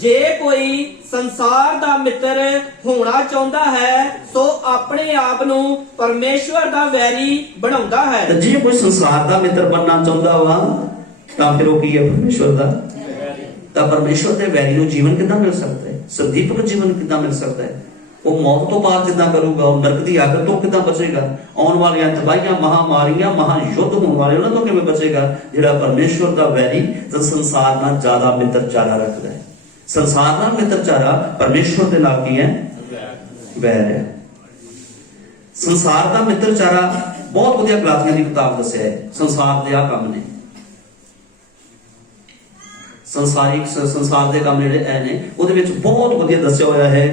ਜੇ ਕੋਈ ਸੰਸਾਰ ਦਾ ਮਿੱਤਰ ਹੋਣਾ ਚਾਹੁੰਦਾ ਹੈ ਸੋ ਆਪਣੇ ਆਪ ਨੂੰ ਪਰਮੇਸ਼ਵਰ ਦਾ ਵੈਰੀ ਬਣਾਉਂਦਾ ਹੈ। ਤੇ ਜੇ ਕੋਈ ਸੰਸਾਰ ਦਾ ਮਿੱਤਰ ਬਣਨਾ ਚਾਹੁੰਦਾ ਵਾ ਤਾਂ ਫਿਰ ਉਹ ਕੀ ਹੈ? ਪਰਮੇਸ਼ਵਰ ਦਾ। ਤਾਂ ਪਰਮੇਸ਼ਵਰ ਦੇ ਵੈਰੀ ਨੂੰ ਜੀਵਨ ਕਿੱਦਾਂ ਮਿਲ ਸਕਦਾ ਹੈ? ਸੰਦੀਪਕ ਜੀਵਨ ਕਿੱਦਾਂ ਮਿਲ ਸਕਦਾ ਹੈ? ਉਹ ਮੌਤ ਤੋਂ ਪਾਰ ਕਿੱਦਾਂ ਕਰੂਗਾ? ਉਹ ਨਰਕ ਦੀ ਅੱਗ ਤੋਂ ਕਿੱਦਾਂ ਬਚੇਗਾ? ਆਉਣ ਵਾਲੀਆਂ ਤਬਾਹੀਆਂ, ਮਹਾਮਾਰੀਆਂ, ਮਹਾਯੁੱਧ ਹੋਣ ਵਾਲੇ ਉਹਨਾਂ ਤੋਂ ਕਿਵੇਂ ਬਚੇਗਾ? ਜਿਹੜਾ ਪਰਮੇਸ਼ਵਰ ਦਾ ਵੈਰੀ ਜੋ ਸੰਸਾਰ ਨਾਲ ਜ਼ਿਆਦਾ ਮਿੱਤਰਚਾਰਾ ਰੱਖਦਾ ਹੈ। ਸੰਸਾਰ ਨਾਲ ਮਿੱਤਰਚਾਰਾ ਪਰਮੇਸ਼ਵਰ ਦੇ ਨਾਲ ਕੀ ਹੈ? ਵੈਰ ਹੈ। ਸੰਸਾਰ ਦਾ ਮਿੱਤਰਚਾਰਾ ਬਹੁਤ ਵਧੀਆ ਗਲਾਤੀਆਂ ਦੀ ਕਿਤਾਬ ਦੱਸਿਆ ਹੈ। ਸੰਸਾਰ ਦੇ ਆ ਕੰਮ ਨੇ, ਸੰਸਾਰ ਦੇ ਕੰਮ ਜਿਹੜੇ ਐ ਨੇ ਉਹਦੇ ਵਿੱਚ ਬਹੁਤ ਵਧੀਆ ਦੱਸਿਆ ਹੋਇਆ ਹੈ।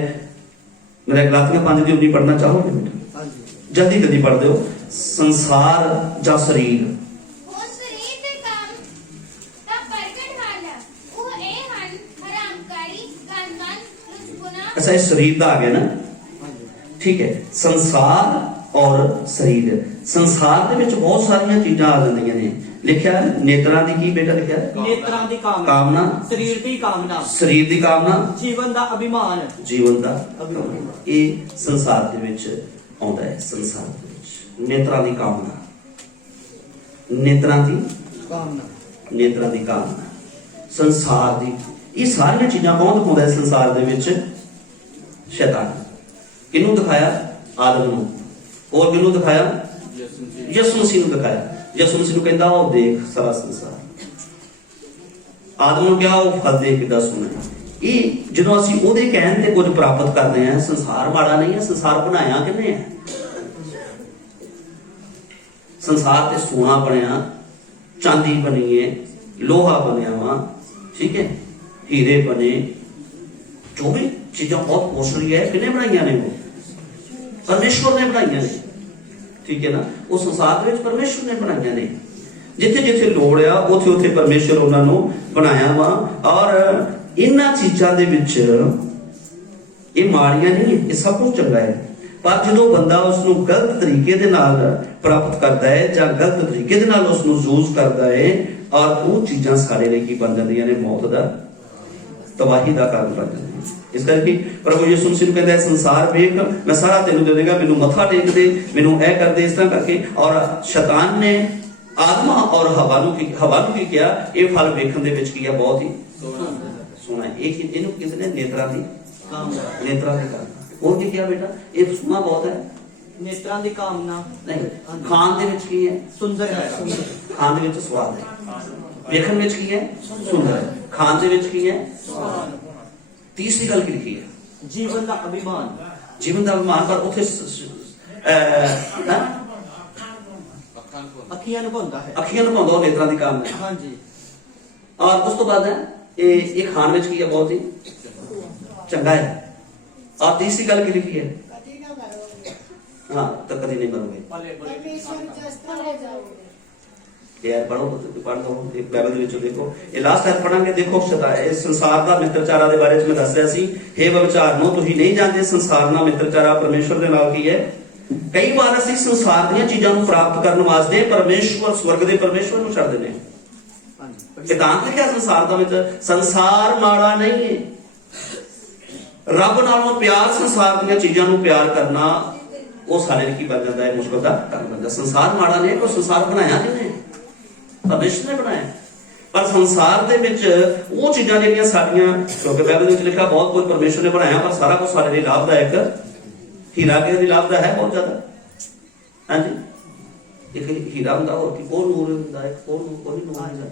मेरा गलातियां 5 ਦੀ 19 पढ़ना चाहोगे बेटा? जल्दी जल्दी पढ़ दो। संसार जा शरीर, ਉਹ ਸਰੀਰ ਦੇ ਕੰਮ ਤਾਂ ਪ੍ਰਗਟ ਹਨ, ਉਹ ਇਹ ਹਨ ਹਰਾਮਕਾਰੀ, ਗੰਦਮੰਦ, ਲੁੱਟਖੋਨਾ। ऐसा इस शरीर का आ गया ना, ठीक है। संसार और शरीर, संसार ਦੇ ਵਿੱਚ ਬਹੁਤ ਸਾਰੀਆਂ ਚੀਜ਼ਾਂ ਆ ਜਾਂਦੀਆਂ ਨੇ। ਲਿਖਿਆ ਨੇਤਰਾਂ ਦੀ ਕੀ ਬੇਟਾ? ਲਿਖਿਆ ਨੇਤਰਾਂ ਦੀ ਕਾਮਨਾ, ਸਰੀਰ ਦੀ ਕਾਮਨਾ, ਸਰੀਰ ਦੀ ਕਾਮਨਾ, ਜੀਵਨ ਦਾ ਅਭਿਮਾਨ, ਜੀਵਨ ਦਾ ਅਭਿਮਾਨ। ਇਹ ਸੰਸਾਰ ਦੇ ਵਿੱਚ ਆਉਂਦਾ ਹੈ। ਸੰਸਾਰ ਦੇ ਵਿੱਚ ਨੇਤਰਾਂ ਦੀ ਕਾਮਨਾ, ਨੇਤਰਾਂ ਦੀ ਕਾਮਨਾ, ਨੇਤਰਾਂ ਦੀ ਕਾਮਨਾ, ਸੰਸਾਰ ਦੀ, ਇਹ ਸਾਰੀਆਂ ਚੀਜ਼ਾਂ ਕੌਣ ਦਿਖਾਉਂਦਾ ਹੈ ਸੰਸਾਰ ਦੇ ਵਿੱਚ? ਸ਼ੈਤਾਨ। ਕਿਹਨੂੰ ਦਿਖਾਇਆ? ਆਦਮ ਨੂੰ। ਹੋਰ ਕਿਹਨੂੰ ਦਿਖਾਇਆ? ਯਿਸੂ ਮਸੀਹ ਨੂੰ ਦਿਖਾਇਆ। ਯਿਸੂ ਮਸੀਹ ਨੂੰ ਕਹਿੰਦਾ ਉਹ ਦੇਖ ਸਾਰਾ ਸੰਸਾਰ। ਆਦਮ ਨੂੰ ਕਿਹਾ ਉਹ ਫਲ ਦੇਖ ਕਿੱਦਾਂ ਸੋਹਣਾ। ਇਹ ਜਦੋਂ ਅਸੀਂ ਉਹਦੇ ਕਹਿਣ ਤੇ ਕੁਝ ਪ੍ਰਾਪਤ ਕਰਦੇ ਹਾਂ, ਸੰਸਾਰ ਮਾੜਾ ਨਹੀਂ ਹੈ, ਸੰਸਾਰ ਬਣਾਇਆ ਕਿਹਨੇ ਹੈ? ਸੰਸਾਰ ਤੇ ਸੋਨਾ ਬਣਿਆ, ਚਾਂਦੀ ਬਣੀ ਹੈ, ਲੋਹਾ ਬਣਿਆ ਵਾ, ਠੀਕ ਹੈ, ਹੀਰੇ ਬਣੇ, ਜੋ ਵੀ ਚੀਜ਼ਾਂ ਬਹੁਤ ਕੋਸਟਲੀ ਹੈ, ਕਿਹਨੇ ਬਣਾਈਆਂ ਨੇ? ਉਹ ਪਰਮੇਸ਼ਵਰ ਨੇ ਬਣਾਈਆਂ ਨੇ, ਠੀਕ ਹੈ ਨਾ। ਉਹ ਸੰਸਾਰ ਦੇ ਵਿੱਚ ਪਰਮੇਸ਼ਵਰ ਨੇ ਬਣਾਈਆਂ ਨੇ। ਜਿੱਥੇ ਜਿੱਥੇ ਲੋੜ ਆ ਉੱਥੇ ਉੱਥੇ ਪਰਮੇਸ਼ਵਰ ਉਹਨਾਂ ਨੂੰ ਬਣਾਇਆ ਵਾ। ਔਰ ਇਹਨਾਂ ਚੀਜ਼ਾਂ ਦੇ ਵਿੱਚ ਇਹ ਮਾੜੀਆਂ ਨਹੀਂ, ਇਹ ਸਭ ਕੁਝ ਚੰਗਾ ਹੈ। ਪਰ ਜਦੋਂ ਬੰਦਾ ਉਸ ਨੂੰ ਗਲਤ ਤਰੀਕੇ ਦੇ ਨਾਲ ਪ੍ਰਾਪਤ ਕਰਦਾ ਹੈ ਜਾਂ ਗਲਤ ਤਰੀਕੇ ਦੇ ਨਾਲ ਉਸ ਨੂੰ ਯੂਜ਼ ਕਰਦਾ ਹੈ, ਔਰ ਉਹ ਚੀਜ਼ਾਂ ਸਾਡੇ ਲਈ ਕੀ ਬਣ ਜਾਂਦੀਆਂ ਨੇ? ਮੌਤ ਦਾ, ਤਬਾਹੀ ਦਾ ਕਾਰਨ ਬਣ ਜਾਂਦੀਆਂ। ਇਸ ਕਰਕੇ ਪ੍ਰਭੂ ਯਿਸੂ ਮਸੀਹ ਨੂੰ ਕਹਿੰਦਾ, ਸੰਸਾਰ ਵੇਖ, ਮੈਂ ਸਾਰਾ ਤੈਨੂੰ ਦੇ ਦੇਗਾ, ਮੈਨੂੰ ਮੱਥਾ ਟੇਕ ਦੇ, ਮੈਨੂੰ ਇਹ ਕਰ ਦੇ, ਇਸ ਤਰ੍ਹਾਂ ਕਰਕੇ। ਔਰ ਸ਼ੈਤਾਨ ਨੇ ਆਦਮ ਔਰ ਹਵਾ ਨੂੰ ਕੀ ਕਿਹਾ? ਇਹ ਫਲ ਵੇਖਣ ਦੇ ਵਿੱਚ ਕੀ ਆ? ਬਹੁਤ ਹੀ ਸੋਹਣਾ। ਇਹਨੂੰ ਕਿਸੇ ਨੇ ਨੇਤਰਾਂ ਦੀ ਕਾਮਨਾ। ਹੋਰ ਕੀ ਕਿਹਾ ਬੇਟਾ? ਇਹ ਸੋਹਣਾ ਬਹੁਤ ਹੈ। ਨੇਤਰਾਂ ਦੀ ਕਾਮਨਾ ਨਹੀਂ, ਖਾਣ ਦੇ ਵਿੱਚ ਕੀ ਹੈ? ਸੁੰਦਰ ਹੈ। ਖਾਣ ਦੇ ਵਿੱਚ ਸਵਾਦ ਹੈ। ਵੇਖਣ ਵਿੱਚ ਕੀ ਹੈ? ਸੁੰਦਰ ਹੈ। ਖਾਣ ਦੇ ਵਿੱਚ ਕੀ ਹੈ? ਤੀਸਰੀ ਗੱਲ ਕੀ ਲਿਖੀ ਹੈ? ਜੀਵਨ ਦਾ ਅਭਿਮਾਨ। ਜੀਵਨ ਦਾ ਅਭਿਮਾਨ। ਪਰ ਉੱਥੇ ਅੱਖੀਆਂ ਨੂੰ ਭਾਉਂਦਾ ਹੈ। ਅੱਖੀਆਂ ਨੂੰ ਭਾਉਂਦਾ, ਨੇਤਰਾਂ ਦੀ ਕਾਮਨਾ। ਹਾਂਜੀ। ਔਰ ਉਸ ਤੋਂ ਬਾਅਦ ਹੈ ਇਹ ਖਾਣ ਵਿੱਚ ਕੀ ਹੈ? ਬਹੁਤ ਹੀ ਚੰਗਾ ਹੈ। और तीसरी गल की लिखी है? हाँ, तो कभी नहीं मरोगे। यार पढ़ो, पढ़ दो, एक बाइबल ਵਿੱਚ देखो, ਇਹ ਲਾਸਟ ਐਡ ਪੜਾਂਗੇ। ਦੇਖੋ ਇਸ ਸੰਸਾਰ ਦਾ ਮਿੱਤਰਚਾਰਾ ਦੇ ਬਾਰੇ ਚ ਮੈਂ ਦੱਸ ਰਿਹਾ ਸੀ। हे ਵਿਚਾਰਨੋ, ਤੁਸੀਂ ਨਹੀਂ ਜਾਣਦੇ ਸੰਸਾਰ ਨਾਲ ਮਿੱਤਰਚਾਰਾ ਪਰਮੇਸ਼ਵਰ ਦੇ ਨਾਲ ਕੀ ਹੈ। ਕਈ ਵਾਰ ਅਸੀਂ ਸੰਸਾਰ ਦੀਆਂ ਚੀਜ਼ਾਂ ਨੂੰ ਪ੍ਰਾਪਤ ਕਰਨ ਵਾਸਤੇ ਪਰਮੇਸ਼ਵਰ, ਸਵਰਗ ਦੇ ਪਰਮੇਸ਼ਵਰ ਨੂੰ ਛੱਡ ਦਿੰਦੇ ਹਾਂ। ਸਿਧਾਂਤ ਲਿਖਿਆ ਸੰਸਾਰ ਦਾ ਵਿੱਚ, ਸੰਸਾਰ ਮਾੜਾ ਨਹੀਂ ਹੈ। ਰੱਬ ਨਾਲੋਂ ਪਿਆਰ, ਸੰਸਾਰ ਦੀਆਂ ਚੀਜ਼ਾਂ ਨੂੰ ਪਿਆਰ ਕਰਨਾ, ਉਹ ਸਾਡੇ ਲਈ ਕੀ ਬਣ ਜਾਂਦਾ ਹੈ? ਮੁਸ਼ਕਲ ਦਾ ਕੰਮ ਬਣਦਾ। ਸੰਸਾਰ ਮਾੜਾ ਨਹੀਂ, ਕੋਈ ਸੰਸਾਰ ਬਣਾਇਆ ਕਿਹਨੇ? ਪਰਮੇਸ਼ਰ ਨੇ ਬਣਾਇਆ। ਪਰ ਸੰਸਾਰ ਦੇ ਵਿੱਚ ਉਹ ਚੀਜ਼ਾਂ ਜਿਹੜੀਆਂ ਸਾਡੀਆਂ, ਕਿਉਂਕਿ ਬਾਈਬਲ ਵਿੱਚ ਲਿਖਿਆ ਬਹੁਤ ਕੁਝ ਪਰਮੇਸ਼ਰ ਨੇ ਬਣਾਇਆ, ਪਰ ਸਾਰਾ ਕੁਝ ਸਾਡੇ ਲਈ ਲਾਭਦਾਇਕ, ਹੀਰਾ ਕਿਸੇ ਦੀ ਲਾਭਦਾ ਹੈ ਬਹੁਤ ਜ਼ਿਆਦਾ। ਹਾਂਜੀ, ਇੱਕ ਹੀਰਾ ਹੁੰਦਾ, ਹੋਰ ਕੀ ਉਹ ਨੂਰ ਹੁੰਦਾ ਹੈ, ਕੋਈ ਨੂਰ ਹੁੰਦਾ,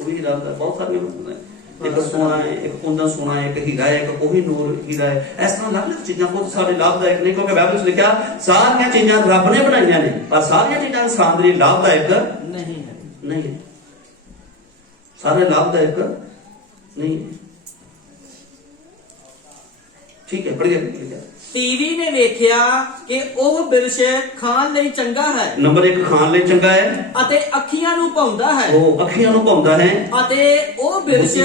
ਉਹ ਵੀ ਹੀਰਾ ਹੁੰਦਾ। ਬਹੁਤ ਸਾਰੀਆਂ ਹੁੰਦਾ, ਇੱਕ ਸੋਨਾ ਹੈ, ਇੱਕ ਕੁੰਦਨ ਸੋਨਾ ਹੈ, ਇੱਕ ਹੀਰਾ ਹੈ, ਇੱਕ ਉਹੀ ਨੂਰ ਹੀਰਾ ਹੈ। ਇਸ ਤਰ੍ਹਾਂ ਅਲੱਗ-ਅਲੱਗ ਚੀਜ਼ਾਂ ਬਹੁਤ ਸਾਡੇ ਲਾਭਦਾਇਕ ਨੇ, ਕਿਉਂਕਿ ਬਾਈਬਲ ਵਿੱਚ ਲਿਖਿਆ ਸਾਰੀਆਂ ਚੀਜ਼ਾਂ ਰੱਬ ਨੇ ਬਣਾਈਆਂ ਨੇ, ਪਰ ਸਾਰੀਆਂ ਚੀਜ਼ਾਂ ਇਨਸਾਨ ਦੇ ਲਈ ਲਾਭਦਾਇਕ ਨਹੀਂ ਹੈ। ਸਾਰੇ ਲਾਭਦਾਇਕ ਨਹੀਂ। ਠੀਕ ਹੈ, ਪੜ੍ਹੀਏ। ਟੀਵੀ ਨੇ ਵੇਖਿਆ ਕਿ ਉਹ ਬਿਰਸ਼ ਖਾਣ ਲਈ ਚੰਗਾ ਹੈ। ਨੰਬਰ 1, ਖਾਣ ਲਈ ਚੰਗਾ ਹੈ ਅਤੇ ਅੱਖੀਆਂ ਨੂੰ ਭਾਉਂਦਾ ਹੈ। ਉਹ ਅੱਖੀਆਂ ਨੂੰ ਭਾਉਂਦਾ ਹੈ। ਅਤੇ ਉਹ ਬਿਰਸ਼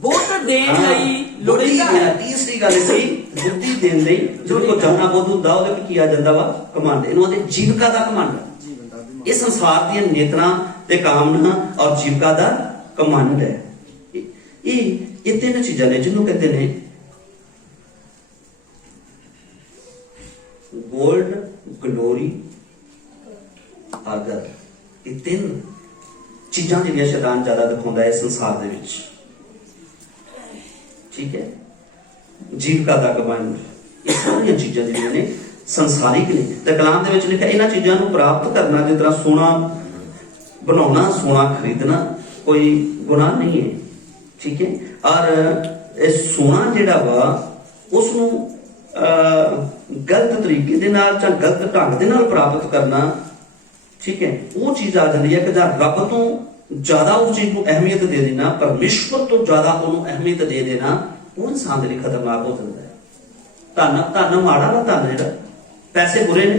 ਬੁੱਧ ਦੇਣ ਲਈ ਲੋੜੀਂਦਾ ਹੈ। ਤੀਸਰੀ ਗੱਲ ਸੀ, ਬੁੱਧੀ ਦੇਣ ਲਈ। ਜਦੋਂ ਕੋਈ ਜੰਨਾ ਬੁੱਧ ਹੁੰਦਾ, ਉਹਦੇ ਵਿੱਚ ਕੀ ਆ ਜਾਂਦਾ ਵਾ? ਕਮਾਂਡ। ਇਹਨੂੰ ਉਹਦੇ ਜੀਵਕਾ ਦਾ ਕਮਾਂਡ। ਇਹ ਸੰਸਾਰ ਦੀਆਂ ਨੇਤਰਾਂ ਤੇ ਕਾਮਨਾ ਔਰ ਜੀਵਕਾ ਦਾ ਕਮਾਂਡ ਹੈ। ਇਹ ਤਿੰਨ ਚੀਜ਼ਾਂ ਨੇ ਜਿਹਨੂੰ ਕਹਿੰਦੇ ਨੇ ਗੋਲਡ, ਗਲੋਰੀ, ਆਦਰ। ਇਹ ਤਿੰਨ ਚੀਜ਼ਾਂ ਜਿਹੜੀਆਂ ਸ਼ੈਤਾਨ ਜ਼ਿਆਦਾ ਦਿਖਾਉਂਦਾ ਹੈ ਸੰਸਾਰ ਦੇ ਵਿੱਚ। ਠੀਕ ਹੈ, ਜੀਵਕਾ ਦਾ ਕਮਾਂਡ। ਇਹ ਸਾਰੀਆਂ ਚੀਜ਼ਾਂ ਜਿਹੜੀਆਂ ਨੇ ਸੰਸਾਰਿਕ ਨੇ। ਤੇ ਕਲਾਮ ਦੇ ਵਿੱਚ ਲਿਖਿਆ ਇਹਨਾਂ ਚੀਜ਼ਾਂ ਨੂੰ ਪ੍ਰਾਪਤ ਕਰਨਾ, ਜਿਸ ਤਰ੍ਹਾਂ ਸੋਨਾ ਬਣਾਉਣਾ, ਸੋਨਾ ਖਰੀਦਣਾ ਕੋਈ ਗੁਨਾਹ ਨਹੀਂ ਹੈ। ਠੀਕ ਹੈ। ਔਰ ਇਹ ਸੋਨਾ ਜਿਹੜਾ ਵਾ ਉਸ ਨੂੰ ਗਲਤ ਤਰੀਕੇ ਦੇ ਨਾਲ ਜਾਂ ਗਲਤ ਢੰਗ ਦੇ ਨਾਲ ਪ੍ਰਾਪਤ ਕਰਨਾ, ਠੀਕ ਹੈ, ਉਹ ਚੀਜ਼ ਆ ਜਾਂਦੀ ਹੈ ਕਿ ਜਾਂ ਰੱਬ ਤੋਂ ਜ਼ਿਆਦਾ ਉਸ ਚੀਜ਼ ਨੂੰ ਅਹਿਮੀਅਤ ਦੇ ਦੇਣਾ, ਪਰਮੇਸ਼ਵਰ ਤੋਂ ਜ਼ਿਆਦਾ ਉਹਨੂੰ ਅਹਿਮੀਅਤ ਦੇ ਦੇਣਾ, ਉਹ ਇਨਸਾਨ ਦੇ ਲਈ ਖਤਰਨਾਕ ਹੋ ਜਾਂਦਾ ਹੈ। ਧਨ ਮਾੜਾ ਨਾ, ਧਨ ਜਿਹੜਾ, ਪੈਸੇ ਬੁਰੇ ਨੇ,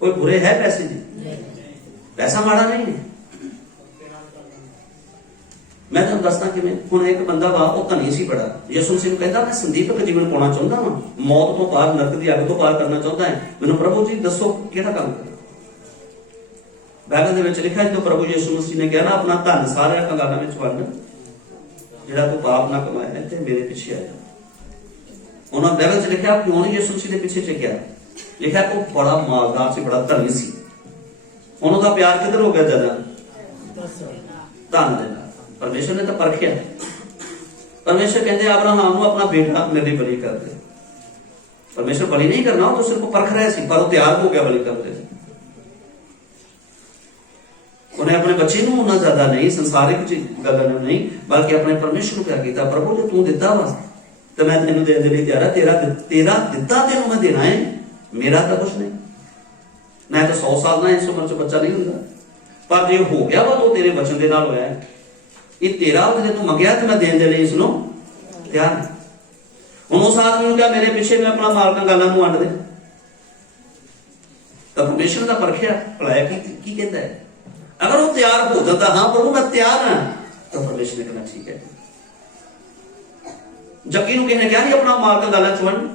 ਕੋਈ ਬੁਰੇ ਹੈ ਪੈਸੇ ਦੀ? ਪੈਸਾ ਮਾੜਾ ਨਹੀਂ ਹੈ। ਮੈਂ ਤੁਹਾਨੂੰ ਦੱਸਦਾ ਕਿਵੇਂ। ਹੁਣ ਇੱਕ ਬੰਦਾ ਵਾ, ਉਹ ਧਨੀ ਸੀ ਬੜਾ। ਯਿਸੂ ਮਸੀਹ ਨੂੰ ਕਹਿੰਦਾ, ਮੈਂ ਸੰਦੀਪਕ ਜੀਵਨ ਪਾਉਣਾ ਚਾਹੁੰਦਾ ਵਾਂ, ਮੌਤ ਤੋਂ ਪਾਰ, ਨਰਕ ਦੀ ਅੱਗ ਤੋਂ ਪਾਰ ਕਰਨਾ ਚਾਹੁੰਦਾ ਹੈ, ਮੈਨੂੰ ਪ੍ਰਭੂ ਜੀ ਦੱਸੋ ਕਿਹੜਾ ਕੰਮ ਕਰਾਂ। ਬਾਈਬਲ ਦੇ ਵਿੱਚ ਲਿਖਿਆ, ਜਦੋਂ ਪ੍ਰਭੂ ਯਿਸੂ ਮਸੀਹ ਨੇ ਕਿਹਾ ਨਾ, ਆਪਣਾ ਧਨ ਸਾਰਿਆਂ ਕੰਗਾਲਾਂ ਵਿੱਚ ਵੰਡ, ਜਿਹੜਾ ਤੂੰ ਪਾਪ ਨਾ ਕਮਾਇਆ, ਤੇ ਮੇਰੇ ਪਿੱਛੇ ਆ ਜਾ। ਉਹਨਾਂ ਬਾਈਬਲ 'ਚ ਲਿਖਿਆ, ਕਿਉਂ ਨਹੀਂ ਯਿਸੂ ਮਸੀਹ ਦੇ ਪਿੱਛੇ ਚੱਕਿਆ? ਲਿਖਿਆ ਉਹ ਬੜਾ ਮਾਲਦਾਰ ਸੀ, ਬੜਾ ਧਨੀ ਸੀ। ਉਹਨਾਂ ਦਾ ਪਿਆਰ ਕਿੱਧਰ ਹੋ ਗਿਆ ਜ਼ਿਆਦਾ? ਧਨ ਦੇ ਨਾਲ। ਪਰਮੇਸ਼ਰ ਨੇ ਤਾਂ ਪਰਖਿਆ। ਪਰਮੇਸ਼ਰ ਕਹਿੰਦੇ ਅਬਰਾਹਮ ਨੂੰ ਆਪਣਾ ਬੇਟਾ ਮੇਰੇ ਲਈ ਬਲੀ ਕਰ ਦੇ। ਪਰਮੇਸ਼ਰ ਬਲੀ ਨਹੀਂ ਕਰਨਾ, ਉਹ ਤਾਂ ਸਿਰਫ ਪਰਖ ਰਿਹਾ ਸੀ, ਪਰ ਉਹ ਤਿਆਰ ਹੋ ਗਿਆ ਬਲੀ ਕਰਨ ਦੇ। ਉਹਨੇ ਆਪਣੇ ਬੱਚੇ ਨੂੰ ਉਹਨਾਂ ਜ਼ਿਆਦਾ ਨਹੀਂ, ਸੰਸਾਰਿਕ ਗੱਲਾਂ ਨੂੰ ਨਹੀਂ, ਬਲਕਿ ਆਪਣੇ ਪਰਮੇਸ਼ਰ ਨੂੰ ਕਿਹਾ ਕੀਤਾ, ਪ੍ਰਭੂ ਜੇ ਤੂੰ ਦਿੱਤਾ ਵਾ ਤੇ ਮੈਂ ਤੈਨੂੰ ਦੇਣ ਦੇ ਲਈ ਤਿਆਰ ਹਾਂ, ਤੇਰਾ ਦਿੱਤਾ ਤੈਨੂੰ ਮੈਂ ਦੇਣਾ ਹੈ, ਮੇਰਾ ਤਾਂ ਕੁਛ ਨਹੀਂ। ਮੈਂ ਤਾਂ 100 ਸਾਲ ਦਾ ਇਸ ਉਮਰ 'ਚ ਬੱਚਾ ਨਹੀਂ ਹੁੰਦਾ, ਪਰ ਜੇ ਹੋ ਗਿਆ ਵਾ ਤਾਂ ਤੇਰੇ ਵਚਨ ਦੇ ਨਾਲ ਹੋਇਆ ਹੈ, ਇਹ ਤੇਰਾ ਜੇ ਤੂੰ ਮੰਗਿਆ ਤੇ ਮੈਂ ਦੇਣ ਦੇ ਲਈ ਇਸ ਨੂੰ ਤਿਆਰ ਹਾਂ। ਹੁਣ ਉਸ ਆਦਮੀ ਨੂੰ ਕਿਹਾ ਮੇਰੇ ਪਿੱਛੇ ਮੈਂ ਆਪਣਾ ਮਾਲਕਾਂ ਗਾਲਾਂ ਨੂੰ ਵੰਡ ਦੇ, ਤਾਂ ਪਰਮੇਸ਼ਰ ਦਾ ਪਰਖਿਆ ਭਲਾ ਕੀ ਕਹਿੰਦਾ ਹੈ। ਅਗਰ ਉਹ ਤਿਆਰ ਹੋ ਜਾਂਦਾ, ਹਾਂ ਪ੍ਰਭੂ ਮੈਂ ਤਿਆਰ ਹਾਂ, ਤਾਂ ਪਰਮੇਸ਼ਰ ਨੇ ਕਹਿਣਾ ਠੀਕ ਹੈ। ਜੱਕੀ ਨੂੰ ਕਿਸੇ ਨੇ ਕਿਹਾ ਨਹੀਂ ਆਪਣਾ ਮਾਲਕਾਂ ਗਾਲਾਂ ਚ ਵੰਡ।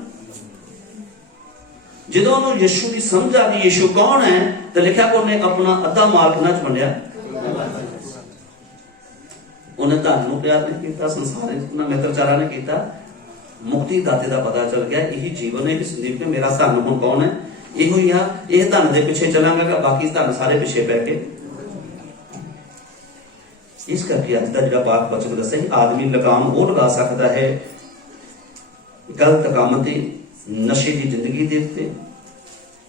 ਜਦੋਂ ਉਹਨੂੰ ਯਿਸੂ ਦੀ ਸਮਝ ਆ ਗਈ ਯਿਸੂ ਕੌਣ ਹੈ, ਤਾਂ ਲਿਖਿਆ ਕਿ ਉਹਨੇ ਆਪਣਾ ਅੱਧਾ ਮਾਲਕ ਨਾ ਚ ਵੰਡਿਆ। ਉਹਨੇ ਧਨ ਨੂੰ ਪਿਆਰ ਨਹੀਂ ਕੀਤਾ, ਸੰਸਾਰ ਉਹਨਾਂ ਮਿੱਤਰਚਾਰਾਂ ਨੇ ਕੀਤਾ। ਮੁਕਤੀ ਦਾਤੇ ਦਾ ਪਤਾ ਚੱਲ ਗਿਆ, ਇਹੀ ਜੀਵਨ ਹੈ। ਸੰਦੀਪ ਨੇ ਮੇਰਾ ਧਨ ਹੁਣ ਕੌਣ ਹੈ, ਇਹੋ ਹੀ ਆ। ਇਹ ਧਨ ਦੇ ਪਿੱਛੇ ਚੱਲਾਂਗਾ ਕਿ ਬਾਕੀ ਧਨ ਸਾਰੇ ਪਿੱਛੇ ਪੈ ਕੇ। ਇਸ ਕਰਕੇ ਅੱਜ ਦਾ ਜਿਹੜਾ ਪਾਕ ਬਚਨ ਦੱਸਿਆ, ਆਦਮੀ ਲਗਾਮ ਉਹ ਲਗਾ ਸਕਦਾ ਹੈ ਗਲਤ ਕੰਮ ਤੇ, ਨਸ਼ੇ ਦੀ ਜ਼ਿੰਦਗੀ ਦੇ ਉੱਤੇ,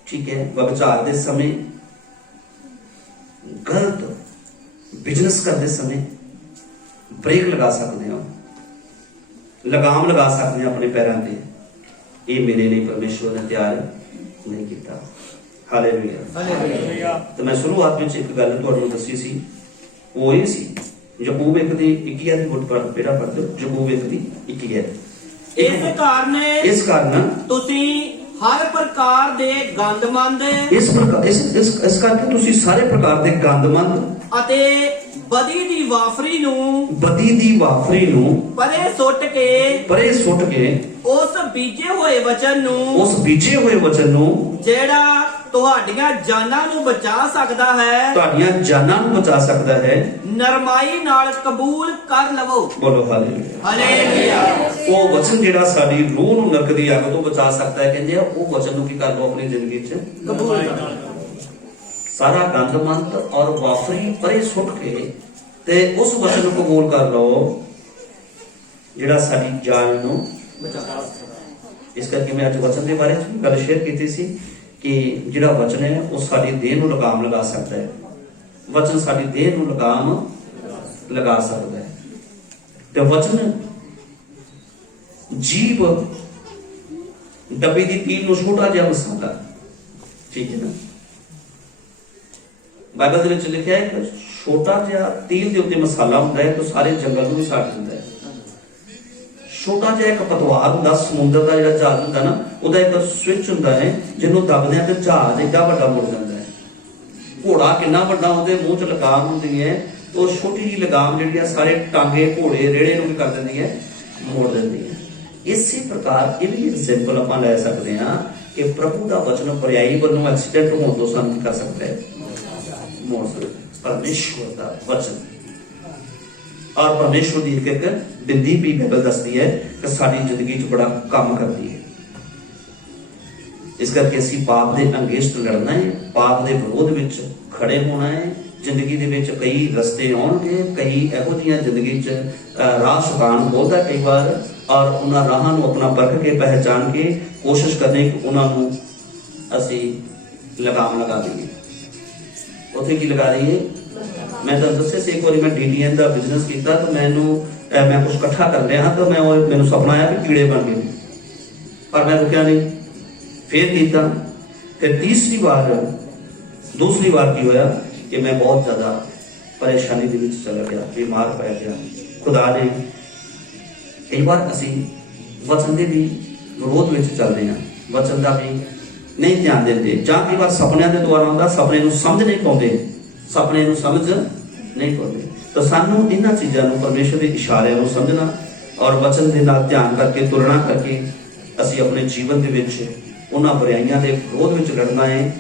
ਠੀਕ ਹੈ, ਵਿਚਾਰ ਦੇ ਸਮੇਂ, ਗਲਤ ਬਿਜ਼ਨਸ ਕਰਦੇ ਸਮੇਂ ਬ੍ਰੇਕ ਲਗਾ ਸਕਦੇ ਹਾਂ, ਲਗਾਮ ਲਗਾ ਸਕਦੇ ਹਾਂ ਆਪਣੇ ਪੈਰਾਂ ਤੇ। ਇਹ ਮੇਰੇ ਲਈ ਪਰਮੇਸ਼ਵਰ ਨੇ ਤਿਆਰ ਨਹੀਂ ਕੀਤਾ। ਹਾਲੇਲੂਇਆ। ਤੇ ਮੈਂ ਸ਼ੁਰੂਆਤ ਵਿੱਚ ਇੱਕ ਗੱਲ ਤੁਹਾਨੂੰ ਦੱਸੀ ਸੀ, ਉਹ ਇਹ ਸੀ ਯਕੂਬ 1 ਦੀ 21 ਦੀ ਗੁੱਟ ਪੜ੍ਹ, ਜਿਹੜਾ ਪੜ੍ਹਦੇ ਯਕੂਬ 1 ਦੀ 21। ਇਸ ਕਾਰਨ ਤੁਸੀਂ ਹਰ ਪ੍ਰਕਾਰ ਦੇ ਗੰਦਮੰਦ, ਇਸ ਕਰਕੇ ਤੁਸੀਂ ਸਾਰੇ ਪ੍ਰਕਾਰ ਦੇ ਗੰਦਮੰਦ ਅਤੇ ਬਦੀ ਦੀ ਵਾਫਰੀ ਨੂੰ ਪਰੇ ਸੁੱਟ ਕੇ ਉਸ ਬੀਜੇ ਹੋਏ ਵਚਨ ਨੂੰ ਜਿਹੜਾ ਤੁਹਾਡੀਆਂ ਜਾਨਾਂ ਨੂੰ ਬਚਾ ਸਕਦਾ ਹੈ, ਨਰਮਾਈ ਨਾਲ ਕਬੂਲ ਕਰ ਲਵੋ। ਬੋਲੋ ਹਾਲੇਲੂਇਆ। ਉਹ ਵਚਨ ਜਿਹੜਾ ਸਾਡੀ ਰੂਹ ਨੂੰ ਨਰਕ ਦੀ ਅੱਗ ਤੋਂ ਬਚਾ ਸਕਦਾ ਹੈ, ਕਹਿੰਦੇ ਆ ਉਹ ਵਚਨ ਨੂੰ ਕੀ ਕਰ ਲਓ ਆਪਣੀ ਜ਼ਿੰਦਗੀ 'ਚ ਕਬੂਲ ਕਰ ਲਓ। ਸਾਰਾ ਗੰਦਮੰਦ ਔਰ ਵਾਫਰੀ ਪਰੇ ਸੁੱਟ ਕੇ ਤੇ ਉਸ ਵਚਨ ਨੂੰ ਕਬੂਲ ਕਰ ਲਓ ਜਿਹੜਾ ਸਾਡੀ ਜਾਨ ਨੂੰ ਬਚਾ ਸਕਦਾ। ਇਸ ਕਰਕੇ ਮੈਂ ਅੱਜ ਵਚਨ ਦੇ ਬਾਰੇ ਗੱਲ ਸ਼ੇਅਰ ਕੀਤੀ ਸੀ ਕਿ ਜਿਹੜਾ ਵਚਨ ਹੈ ਉਹ ਸਾਡੀ ਦੇਹ ਨੂੰ ਲਗਾਮ ਲਗਾ ਸਕਦਾ ਹੈ। ਵਚਨ ਸਾਡੀ ਦੇਹ ਨੂੰ ਲਗਾਮ ਲਗਾ ਸਕਦਾ ਹੈ। ਤੇ ਵਚਨ ਜੀਵ ਡੱਬੀ ਦੀ ਪੀਲ ਨੂੰ ਛੋਟਾ ਜਿਹਾ ਮਸਾਲਾ, ਠੀਕ ਹੈ ਨਾ, ਬਾਈਬਲ ਦੇ ਵਿੱਚ ਲਿਖਿਆ ਹੈ ਕਿ ਛੋਟਾ ਜਿਹਾ ਤੀਲ ਦੇ ਉੱਤੇ ਮਸਾਲਾ ਹੁੰਦਾ ਹੈ ਤਾਂ ਸਾਰੇ ਜੰਗਲ ਨੂੰ ਵੀ ਸਾੜ ਦਿੰਦਾ ਹੈ। ਛੋਟਾ ਜਿਹਾ ਇੱਕ ਪਤਵਾਰ ਹੁੰਦਾ, ਸਮੁੰਦਰ ਦਾ ਜਿਹੜਾ ਜਹਾਜ਼ ਹੁੰਦਾ ਨਾ, ਉਹਦਾ ਇੱਕ ਸਵਿਚ ਹੁੰਦਾ ਹੈ, ਜਿਹਨੂੰ ਦਬਦੇ ਆ ਤੇ ਜਹਾਜ਼ ਏਡਾ ਵੱਡਾ ਮੁੜ ਜਾਂਦਾ ਹੈ। ਘੋੜਾ ਕਿੰਨਾ ਵੱਡਾ, ਉਹਦੇ ਮੂੰਹ 'ਚ ਲਗਾਮ ਹੁੰਦੀ ਹੈ, ਉਹ ਛੋਟੀ ਜਿਹੀ ਲਗਾਮ ਜਿਹੜੀ ਆ ਸਾਰੇ ਟਾਂਗੇ ਘੋੜੇ ਰੇੜੇ ਨੂੰ ਵੀ ਕਰ ਦਿੰਦੀ ਹੈ, ਮੋੜ ਦਿੰਦੀ ਹੈ। ਇਸੇ ਪ੍ਰਕਾਰ ਇਹ ਵੀ ਐਗਜ਼ਾਮਪਲ ਆਪਾਂ ਲੈ ਸਕਦੇ ਹਾਂ ਕਿ ਪ੍ਰਭੂ ਦਾ ਵਚਨ ਪਰਿਆਈ ਵੱਲੋਂ ਐਕਸੀਡੈਂਟ ਹੋਣ ਤੋਂ ਸਾਨੂੰ ਕਰ ਸਕਦਾ ਹੈ, ਮੋੜ ਸਕਦਾ। ਪਰਮੇਸ਼ਵਰ ਦਾ ਵਚਨ ਔਰ ਪਰਮੇਸ਼ਵਰ ਦੀ ਇੱਕ ਬਿੰਦੀ ਵੀ ਬਾਈਬਲ ਦੱਸਦੀ ਹੈ ਕਿ ਸਾਡੀ ਜ਼ਿੰਦਗੀ 'ਚ ਬੜਾ ਕੰਮ ਕਰਦੀ ਹੈ। ਇਸ ਕਰਕੇ ਅਸੀਂ ਪਾਪ ਦੇ ਅੰਗੇਸ਼ਟ ਲੜਨਾ ਹੈ, ਪਾਪ ਦੇ ਵਿਰੋਧ ਵਿੱਚ ਖੜੇ ਹੋਣਾ ਹੈ। ਜ਼ਿੰਦਗੀ ਦੇ ਵਿੱਚ ਕਈ ਰਸਤੇ ਆਉਣਗੇ, ਕਈ ਇਹੋ ਜਿਹੀਆਂ ਜ਼ਿੰਦਗੀ 'ਚ ਰਾਹ ਸ਼ੈਤਾਨ ਖੋਲਦਾ ਕਈ ਵਾਰ, ਔਰ ਉਹਨਾਂ ਰਾਹਾਂ ਨੂੰ ਆਪਣਾ ਪਰਖ ਕੇ ਪਹਿਚਾਨ ਕੇ ਕੋਸ਼ਿਸ਼ ਕਰਨੀ ਕਿ ਉਹਨਾਂ ਨੂੰ ਅਸੀਂ ਲਗਾਮ ਲਗਾ ਦਈਏ। ਉੱਥੇ ਕੀ ਲਗਾ ਦਈਏ? ਮੈਂ ਤੁਹਾਨੂੰ ਦੱਸਿਆ ਸੀ ਇੱਕ ਵਾਰੀ ਮੈਂ DTN ਦਾ ਬਿਜ਼ਨਸ ਕੀਤਾ ਤਾਂ ਮੈਂ ਕੁਝ ਇਕੱਠਾ ਕਰ ਲਿਆ ਤਾਂ ਮੈਨੂੰ ਸੁਪਨਾ ਆਇਆ ਵੀ ਕੀੜੇ ਬਣ ਗਏ, ਪਰ ਮੈਂ ਰੁਕਿਆ ਨਹੀਂ, ਫੇਰ ਕੀਤਾ। ਫਿਰ ਦੂਸਰੀ ਵਾਰ ਕੀ ਹੋਇਆ ਕਿ ਮੈਂ ਬਹੁਤ ਜ਼ਿਆਦਾ ਪਰੇਸ਼ਾਨੀ ਦੇ ਵਿੱਚ ਚਲਾ ਗਿਆ, ਬਿਮਾਰ ਪੈ ਗਿਆ। ਖੁਦਾ ਨੇ ਕਈ ਵਾਰ ਅਸੀਂ ਵਚਨ ਦੇ ਵੀ ਵਿਰੋਧ ਵਿੱਚ ਚੱਲਦੇ ਹਾਂ, ਵਚਨ ਦਾ ਵੀ ਨਹੀਂ ਧਿਆਨ ਦਿੰਦੇ, ਜਾਂ ਕਈ ਵਾਰ ਸੁਪਨਿਆਂ ਦੇ ਦੁਆਰਾ ਆਉਂਦਾ, ਸੁਪਨੇ ਨੂੰ ਸਮਝ ਨਹੀਂ ਪਾਉਂਦੇ। ਤਾਂ ਸਾਨੂੰ ਇਹਨਾਂ ਚੀਜ਼ਾਂ ਨੂੰ, ਪਰਮੇਸ਼ਰ ਦੇ ਇਸ਼ਾਰਿਆਂ ਨੂੰ ਸਮਝਣਾ ਔਰ ਵਚਨ ਦੇ ਨਾਲ ਧਿਆਨ ਕਰਕੇ ਤੁਲਨਾ ਕਰਕੇ ਅਸੀਂ ਆਪਣੇ ਜੀਵਨ ਦੇ ਵਿੱਚ ਉਹਨਾਂ ਬੁਰਾਈਆਂ ਦੇ ਵਿਰੋਧ ਵਿੱਚ ਲੜਨਾ ਹੈ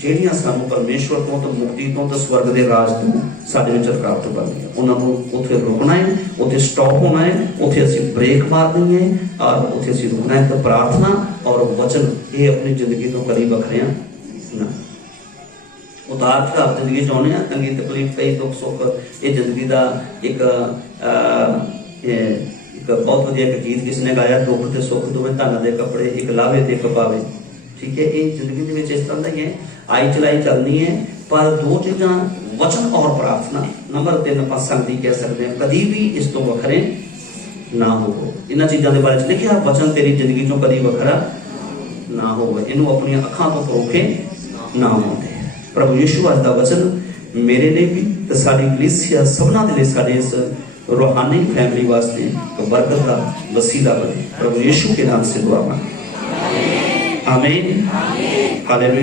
ਜਿਹੜੀਆਂ ਸਾਨੂੰ ਪਰਮੇਸ਼ਵਰ ਤੋਂ ਤੇ ਮੁਕਤੀ ਤੋਂ ਤੇ ਸਵਰਗ ਦੇ ਰਾਜ ਤੋਂ ਸਾਡੇ ਵਿੱਚ ਰੁਕਾਵਟ ਬਣਦੀਆਂ। ਉਹਨਾਂ ਨੂੰ ਉੱਥੇ ਰੋਕਣਾ ਹੈ, ਉੱਥੇ ਸਟਾਪ ਹੋਣਾ ਹੈ, ਉੱਥੇ ਅਸੀਂ ਬ੍ਰੇਕ ਮਾਰਨੀ ਹੈ ਔਰ ਉੱਥੇ ਅਸੀਂ ਰੁਕਣਾ ਹੈ। ਤਾਂ ਪ੍ਰਾਰਥਨਾ ਔਰ ਵਚਨ ਇਹ ਆਪਣੀ ਜ਼ਿੰਦਗੀ ਤੋਂ ਕਦੀ ਵੱਖਰਿਆਂ ਨਾ। ਉਤਾਰ ਚੜਾਵ ਜ਼ਿੰਦਗੀ 'ਚ ਆਉਣੇ ਆ, ਤੰਗੀ ਤਕਲੀਫ, ਕਈ ਦੁੱਖ ਸੁੱਖ, ਇਹ ਜ਼ਿੰਦਗੀ ਦਾ ਇੱਕ ਬਹੁਤ ਵਧੀਆ ਇੱਕ ਗੀਤ ਕਿਸ ਨੇ ਗਾਇਆ, ਦੁੱਖ ਤੇ ਸੁੱਖ ਦੋਵੇਂ ਧਨ ਦੇ ਕੱਪੜੇ, ਇੱਕ ਲਾਵੇ ਤੇ ਇੱਕ ਪਾਵੇ। ਠੀਕ ਹੈ, ਇਹ ਜ਼ਿੰਦਗੀ ਦੇ ਵਿੱਚ ਇਸ ਤਰ੍ਹਾਂ ਦਾ ਹੀ ਹੈ। ਆਈ ਚਲਾਈ ਚੱਲਣੀ ਹੈ पर दो चीज़ां वचन और प्रार्थना। नंबर 3 ਆਪਾਂ ਸੰਗਤੀ ਕਹਿ ਸਕਦੇ ਹਾਂ, कभी भी इस तो वखरे ना होवो। इन्हां चीज़ां दे बारे च लिखिआ, वचन तेरी जिंदगी चों कभी वखरा ना होवे, इनू अपनी अखां तो परोखे ना होंदे। प्रभु यीशु अज दा वचन मेरे लिए भी ते साडी कलीसिया सबना दे लई साडे इस रूहानी फैमिली वास्ते तो बरकत का वसीला बने। प्रभु यीशु के नाम से दुआ मांगते हैं, आमीन, हालेलुया।